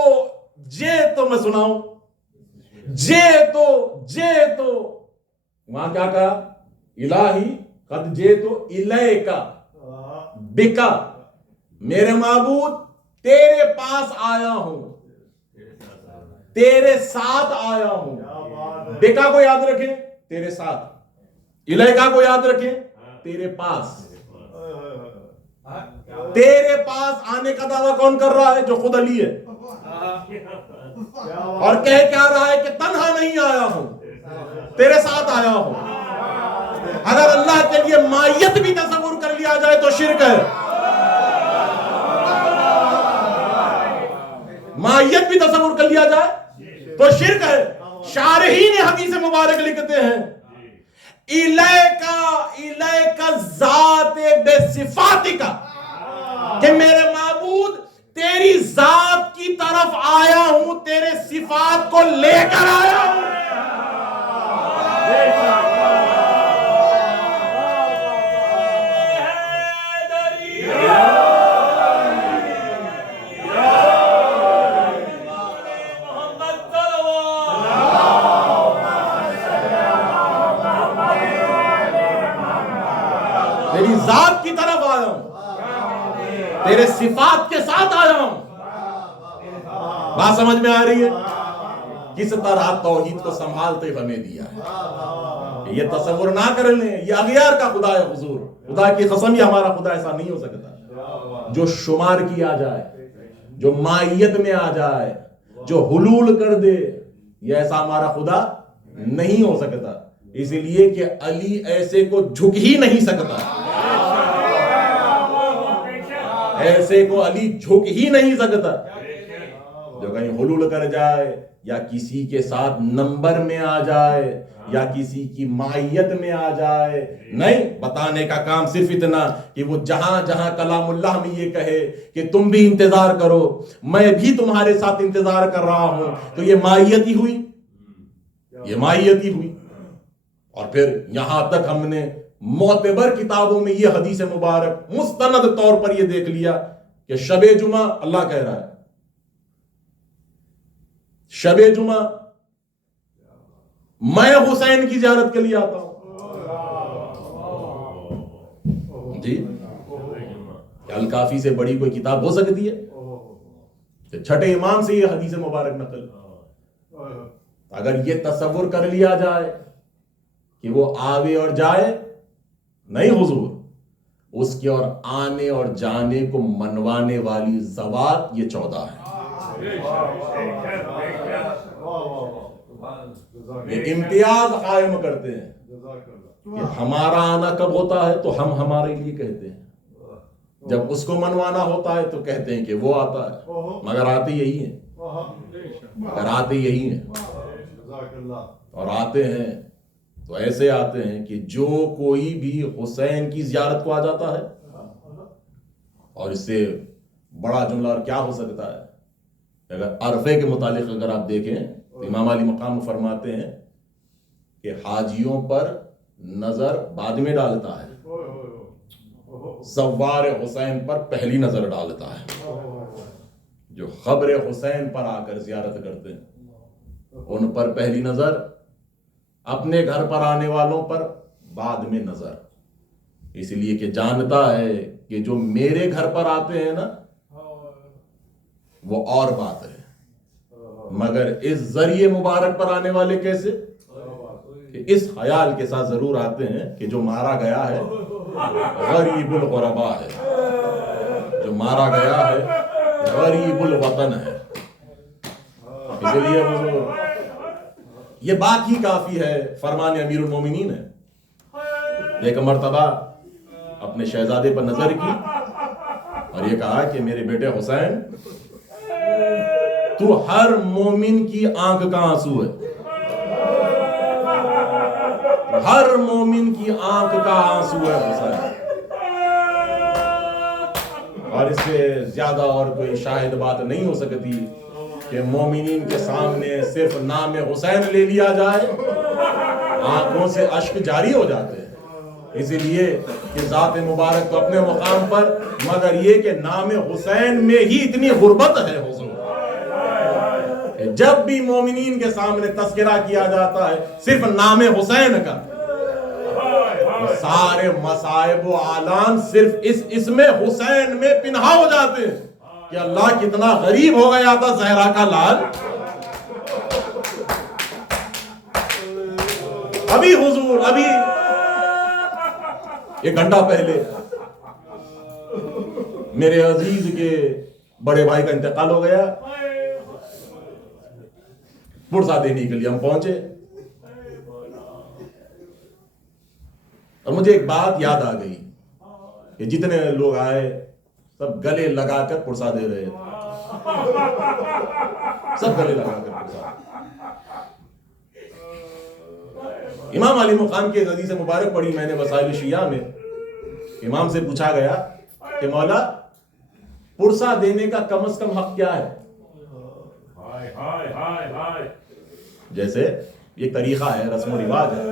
میں سناؤں, جے تو وہاں کیا کہا, الہی قد جئتو الیک بکا, میرے معبود تیرے پاس آیا ہوں, تیرے ساتھ آیا ہوں. بکا کو یاد رکھیں, تیرے ساتھ. الیکا کو یاد رکھیں, تیرے پاس. تیرے پاس آنے کا دعویٰ کون کر رہا ہے؟ جو خود علی ہے. اور کہہ کیا رہا ہے کہ تنہا نہیں آیا ہوں, تیرے ساتھ آیا ہوں. اگر اللہ کے لیے مائیت بھی تصور کر لیا جائے تو شرک ہے. مائیت بھی تصور کر لیا جائے تو شرک ہے. شارحین حدیث مبارک لکھتے ہیں الیکا ذات بے صفاتک, کہ میرے معبود تیری ذات کی طرف آیا ہوں, تیرے صفات کو لے کر آیا ہوں. تیری ذات کی طرف آیا ہوں, تیرے صفات کے ساتھ آیا ہوں. بات سمجھ میں آ رہی ہے؟ کس طرح توحید کو سنبھالتے ہمیں دیا ہے. یہ تصور نہ کر لیں یہ اغیار کا خدا ہے. حضور خدا کی قسم یہ ہمارا خدا ایسا نہیں ہو سکتا جو شمار کیا جائے, جو مائیت میں آ جائے, جو حلول کر دے. یہ ایسا ہمارا خدا نہیں ہو سکتا. اس لیے کہ علی ایسے کو جھک ہی نہیں سکتا, ایسے کو علی جھک ہی نہیں سکتا. جو کہیں حلول کر جائے یا کسی کے ساتھ نمبر میں آ جائے یا کسی کی مائیت میں آ جائے, نہیں. بتانے کا کام صرف اتنا کہ وہ جہاں جہاں کلام اللہ میں یہ کہے کہ تم بھی انتظار کرو, میں بھی تمہارے ساتھ انتظار کر رہا ہوں, تو یہ مائیت ہی ہوئی, یہ مائیت ہی ہوئی. اور پھر یہاں تک ہم نے معتبر کتابوں میں یہ حدیث مبارک مستند طور پر یہ دیکھ لیا کہ شب جمعہ اللہ کہہ رہا ہے, شب جمعہ میں حسین کی زیارت کے لیے آتا ہوں. جی الکافی سے بڑی کوئی کتاب ہو سکتی ہے؟ چھٹے امام سے یہ حدیث مبارک نقل. اگر یہ تصور کر لیا جائے کہ وہ آوے اور جائے، نہیں حضور، اس کے اور آنے اور جانے کو منوانے والی ذوات یہ 14 ہے۔ یہ امتیاز قائم کرتے ہیں کہ ہمارا آنا کب ہوتا ہے تو ہم ہمارے لیے کہتے ہیں، جب اس کو منوانا ہوتا ہے تو کہتے ہیں کہ وہ آتا ہے، مگر آتے یہی ہیں، مگر آتے یہی ہیں، اور آتے ہیں تو ایسے آتے ہیں کہ جو کوئی بھی حسین کی زیارت کو آ جاتا ہے، اور اس سے بڑا جملہ اور کیا ہو سکتا ہے؟ اگر عرفے کے متعلق اگر آپ دیکھیں تو امام علی مقام فرماتے ہیں کہ حاجیوں پر نظر بعد میں ڈالتا ہے، زوار حسین پر پہلی نظر ڈالتا ہے۔ جو قبر حسین پر آ کر زیارت کرتے ہیں ان پر پہلی نظر، اپنے گھر پر آنے والوں پر بعد میں نظر، اس لیے کہ جانتا ہے کہ جو میرے گھر پر آتے ہیں نا وہ اور بات ہے، مگر اس ذریعے مبارک پر آنے والے کیسے؟ کہ اس خیال کے ساتھ ضرور آتے ہیں کہ جو مارا گیا ہے غریب الغربا ہے، جو مارا گیا ہے غریب الوطن ہے۔ اس لیے یہ بات ہی کافی ہے، فرمان امیر المومنین ہے۔ ایک مرتبہ اپنے شہزادے پر نظر کی اور یہ کہا کہ میرے بیٹے حسین، تو ہر مومن کی آنکھ کا آنسو ہے، ہر مومن کی آنکھ کا آنسو ہے حسین۔ اور اس سے زیادہ اور کوئی شاہد بات نہیں ہو سکتی کہ مومنین کے سامنے صرف نام حسین لے لیا جائے، آنکھوں سے اشک جاری ہو جاتے ہیں۔ اسی لیے کہ ذات مبارک تو اپنے مقام پر، مگر یہ کہ نام حسین میں ہی اتنی غربت ہے حضور، کہ جب بھی مومنین کے سامنے تذکرہ کیا جاتا ہے صرف نام حسین کا، سارے مصائب و آلام صرف اس اسم حسین میں پنہا ہو جاتے ہیں کہ اللہ کتنا غریب ہو گیا تھا زہرا کا لال۔ ابھی حضور ابھی ایک گھنٹہ پہلے میرے عزیز کے بڑے بھائی کا انتقال ہو گیا، پرسہ دینے کے لیے ہم پہنچے، اور مجھے ایک بات یاد آ گئی کہ جتنے لوگ آئے سب گلے لگا کر پرسہ دے رہے تھے، سب گلے لگا کر پرسہ۔ امام علی مقام کی حدیث مبارک پڑھی میں نے وسائل شیعہ میں، امام سے پوچھا گیا کہ مولا پرسہ دینے کا کم از کم حق کیا ہے؟ جیسے یہ طریقہ ہے، رسم و رواج ہے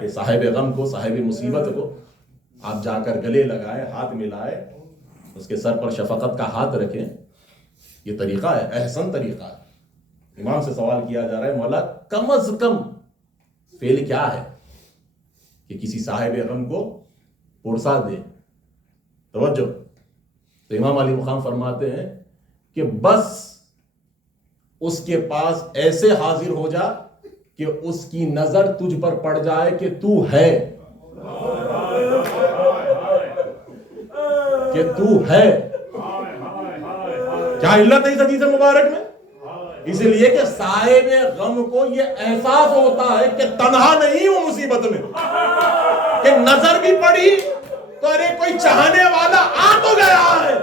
کہ صاحب غم کو، صاحب مصیبت کو آپ جا کر گلے لگائے، ہاتھ ملائے، اس کے سر پر شفقت کا ہاتھ رکھیں، یہ طریقہ ہے، احسن طریقہ ہے۔ امام سے سوال کیا جا رہا ہے مولا کم از کم فعل کیا ہے کہ کسی صاحب غم کو پرسہ دے؟ توجہ، تو امام علی مقام فرماتے ہیں کہ بس اس کے پاس ایسے حاضر ہو جا کہ اس کی نظر تجھ پر پڑ جائے کہ تو ہے، کہ تو ہے۔ کیا علت ہے اس حدیث مبارک میں؟ اس لیے کہ صاحب غم کو یہ احساس ہوتا ہے کہ تنہا نہیں وہ مصیبت میں، کہ نظر بھی پڑی تو ارے کوئی چاہنے والا آ تو گیا ہے،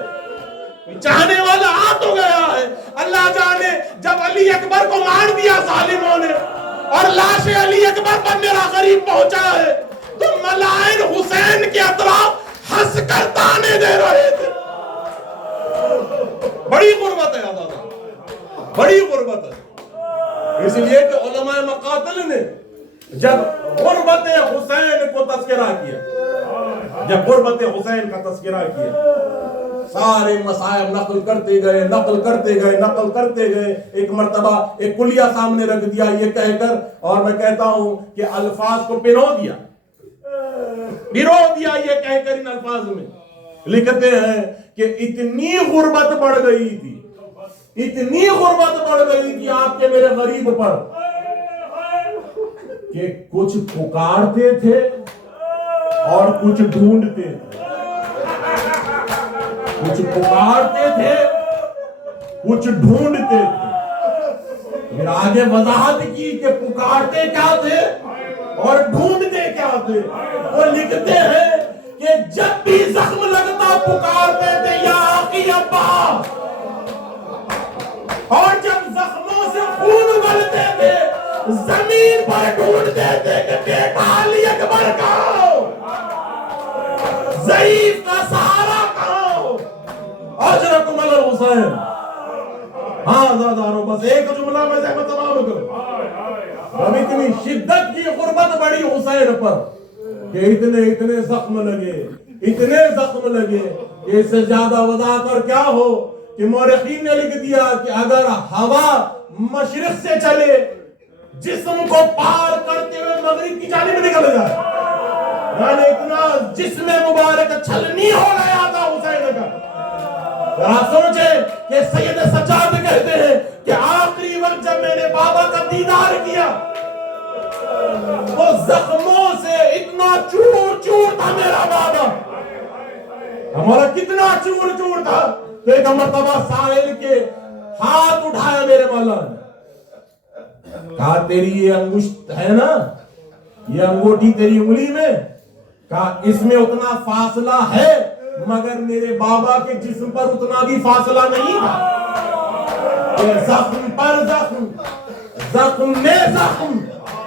کوئی چاہنے والا آ تو گیا ہے۔ اللہ جانے جب علی اکبر کو مار دیا ظالموں نے اور لاش علی اکبر پر میرا غریب پہنچا ہے تو ملائن حسین کے اطراف ہنس کر تانے دے رہے تھے۔ بڑی غربت ہے آزادہ، بڑی غربت ہے۔ اس لیے کہ علماء مقاتل نے جب غربت حسین کو تذکرہ کیا، جب غربت حسین کا تذکرہ کیا، سارے مصائب نقل کرتے گئے، نقل کرتے گئے، نقل کرتے گئے۔ ایک مرتبہ ایک کلیہ سامنے رکھ دیا یہ کہہ کر، اور میں کہتا ہوں کہ الفاظ کو پرو دیا یہ کہہ کر ان الفاظ میں لکھتے ہیں کہ اتنی غربت بڑھ گئی تھی، اتنی غربت بڑھ گئی تھی آپ کے میرے میرے غریب پر کہ کچھ پکارتے تھے اور کچھ ڈھونڈتے تھے. کچھ پکارتے تھے کچھ ڈھونڈتے تھے. پھر آگے وضاحت کی کہ پکارتے کیا تھے اور ڈھونڈتے کیا تھے. وہ لکھتے ہیں کہ جب بھی زخم لگتا پکارتے تھے یا آقی ابا, اور جب زخموں سے خون اگلتے تھے زمین پر ڈھونڈتے تھے کہ بیٹا علی اکبر کہاں ہو, ضعیف کا سہارا کہاں ہو, اجرکم علی الحسین. ہاں زادارو بس ایک جملہ میں سے تمام کرو. اب اتنی شدت کی غربت بڑی حسین پر کہ اتنے زخم لگے کہ اس سے زیادہ وضاحت اور کیا ہو کہ مورخین نے لکھ دیا کہ اگر ہوا مشرق سے چلے جسم کو پار کرتے ہوئے مغرب کی جانب نکل جائے, یعنی اتنا جسم مبارک چھلنی ہو گیا تھا حسین کا. آپ سوچیں کہ سید سجاد کہتے ہیں کہ آخری وقت جب میں نے بابا کا دیدار کیا وہ زخموں سے اتنا چور چور تھا میرا بابا, ہمارا کتنا چور چور تھا. تو ایک مرتبہ ساحل کے ہاتھ اٹھایا میرے مولا نے, کہا تیری یہ انگشت ہے نا, یہ انگوٹھی تیری انگلی میں, کہا اس میں اتنا فاصلہ ہے مگر میرے بابا کے جسم پر اتنا بھی فاصلہ نہیں تھا. زخم پر زخم, زخم میں زخم,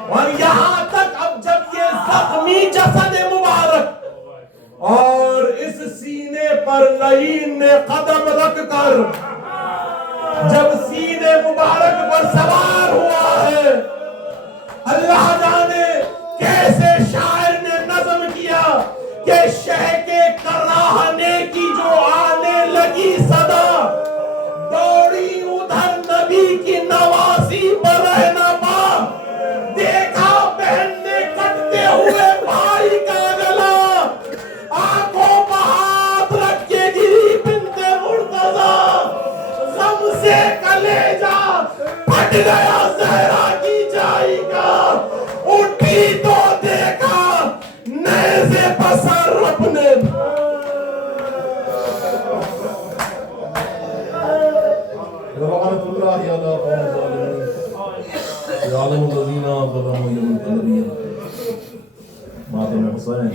اور یہاں تک اب جب یہ زخمی جسد مبارک اور اس سینے پر لعین نے قدم رکھ کر جب سینے مبارک پر سوار ہوا ہے, اللہ جانے کیسے شاعر نے نظم کیا کہ شہ کے کراہنے کی جو آنے لگی صدا, دوڑی ادھر نبی کی نواسی پر رہنما, دیکھا بہن نے کٹتے ہوئے بھائی کا گلا, آنکھوں پر ہاتھ رکھ کے گری بنت مرتضیٰ, غم سے کلیجہ پھٹ گیا زہرا کی جائی کا, اٹھی تو دیکھا نیزے بسر اپنے. رحمت اللہ علیہ الظالمین, الذین ظلموا یوم القدریہ. ماتم حسین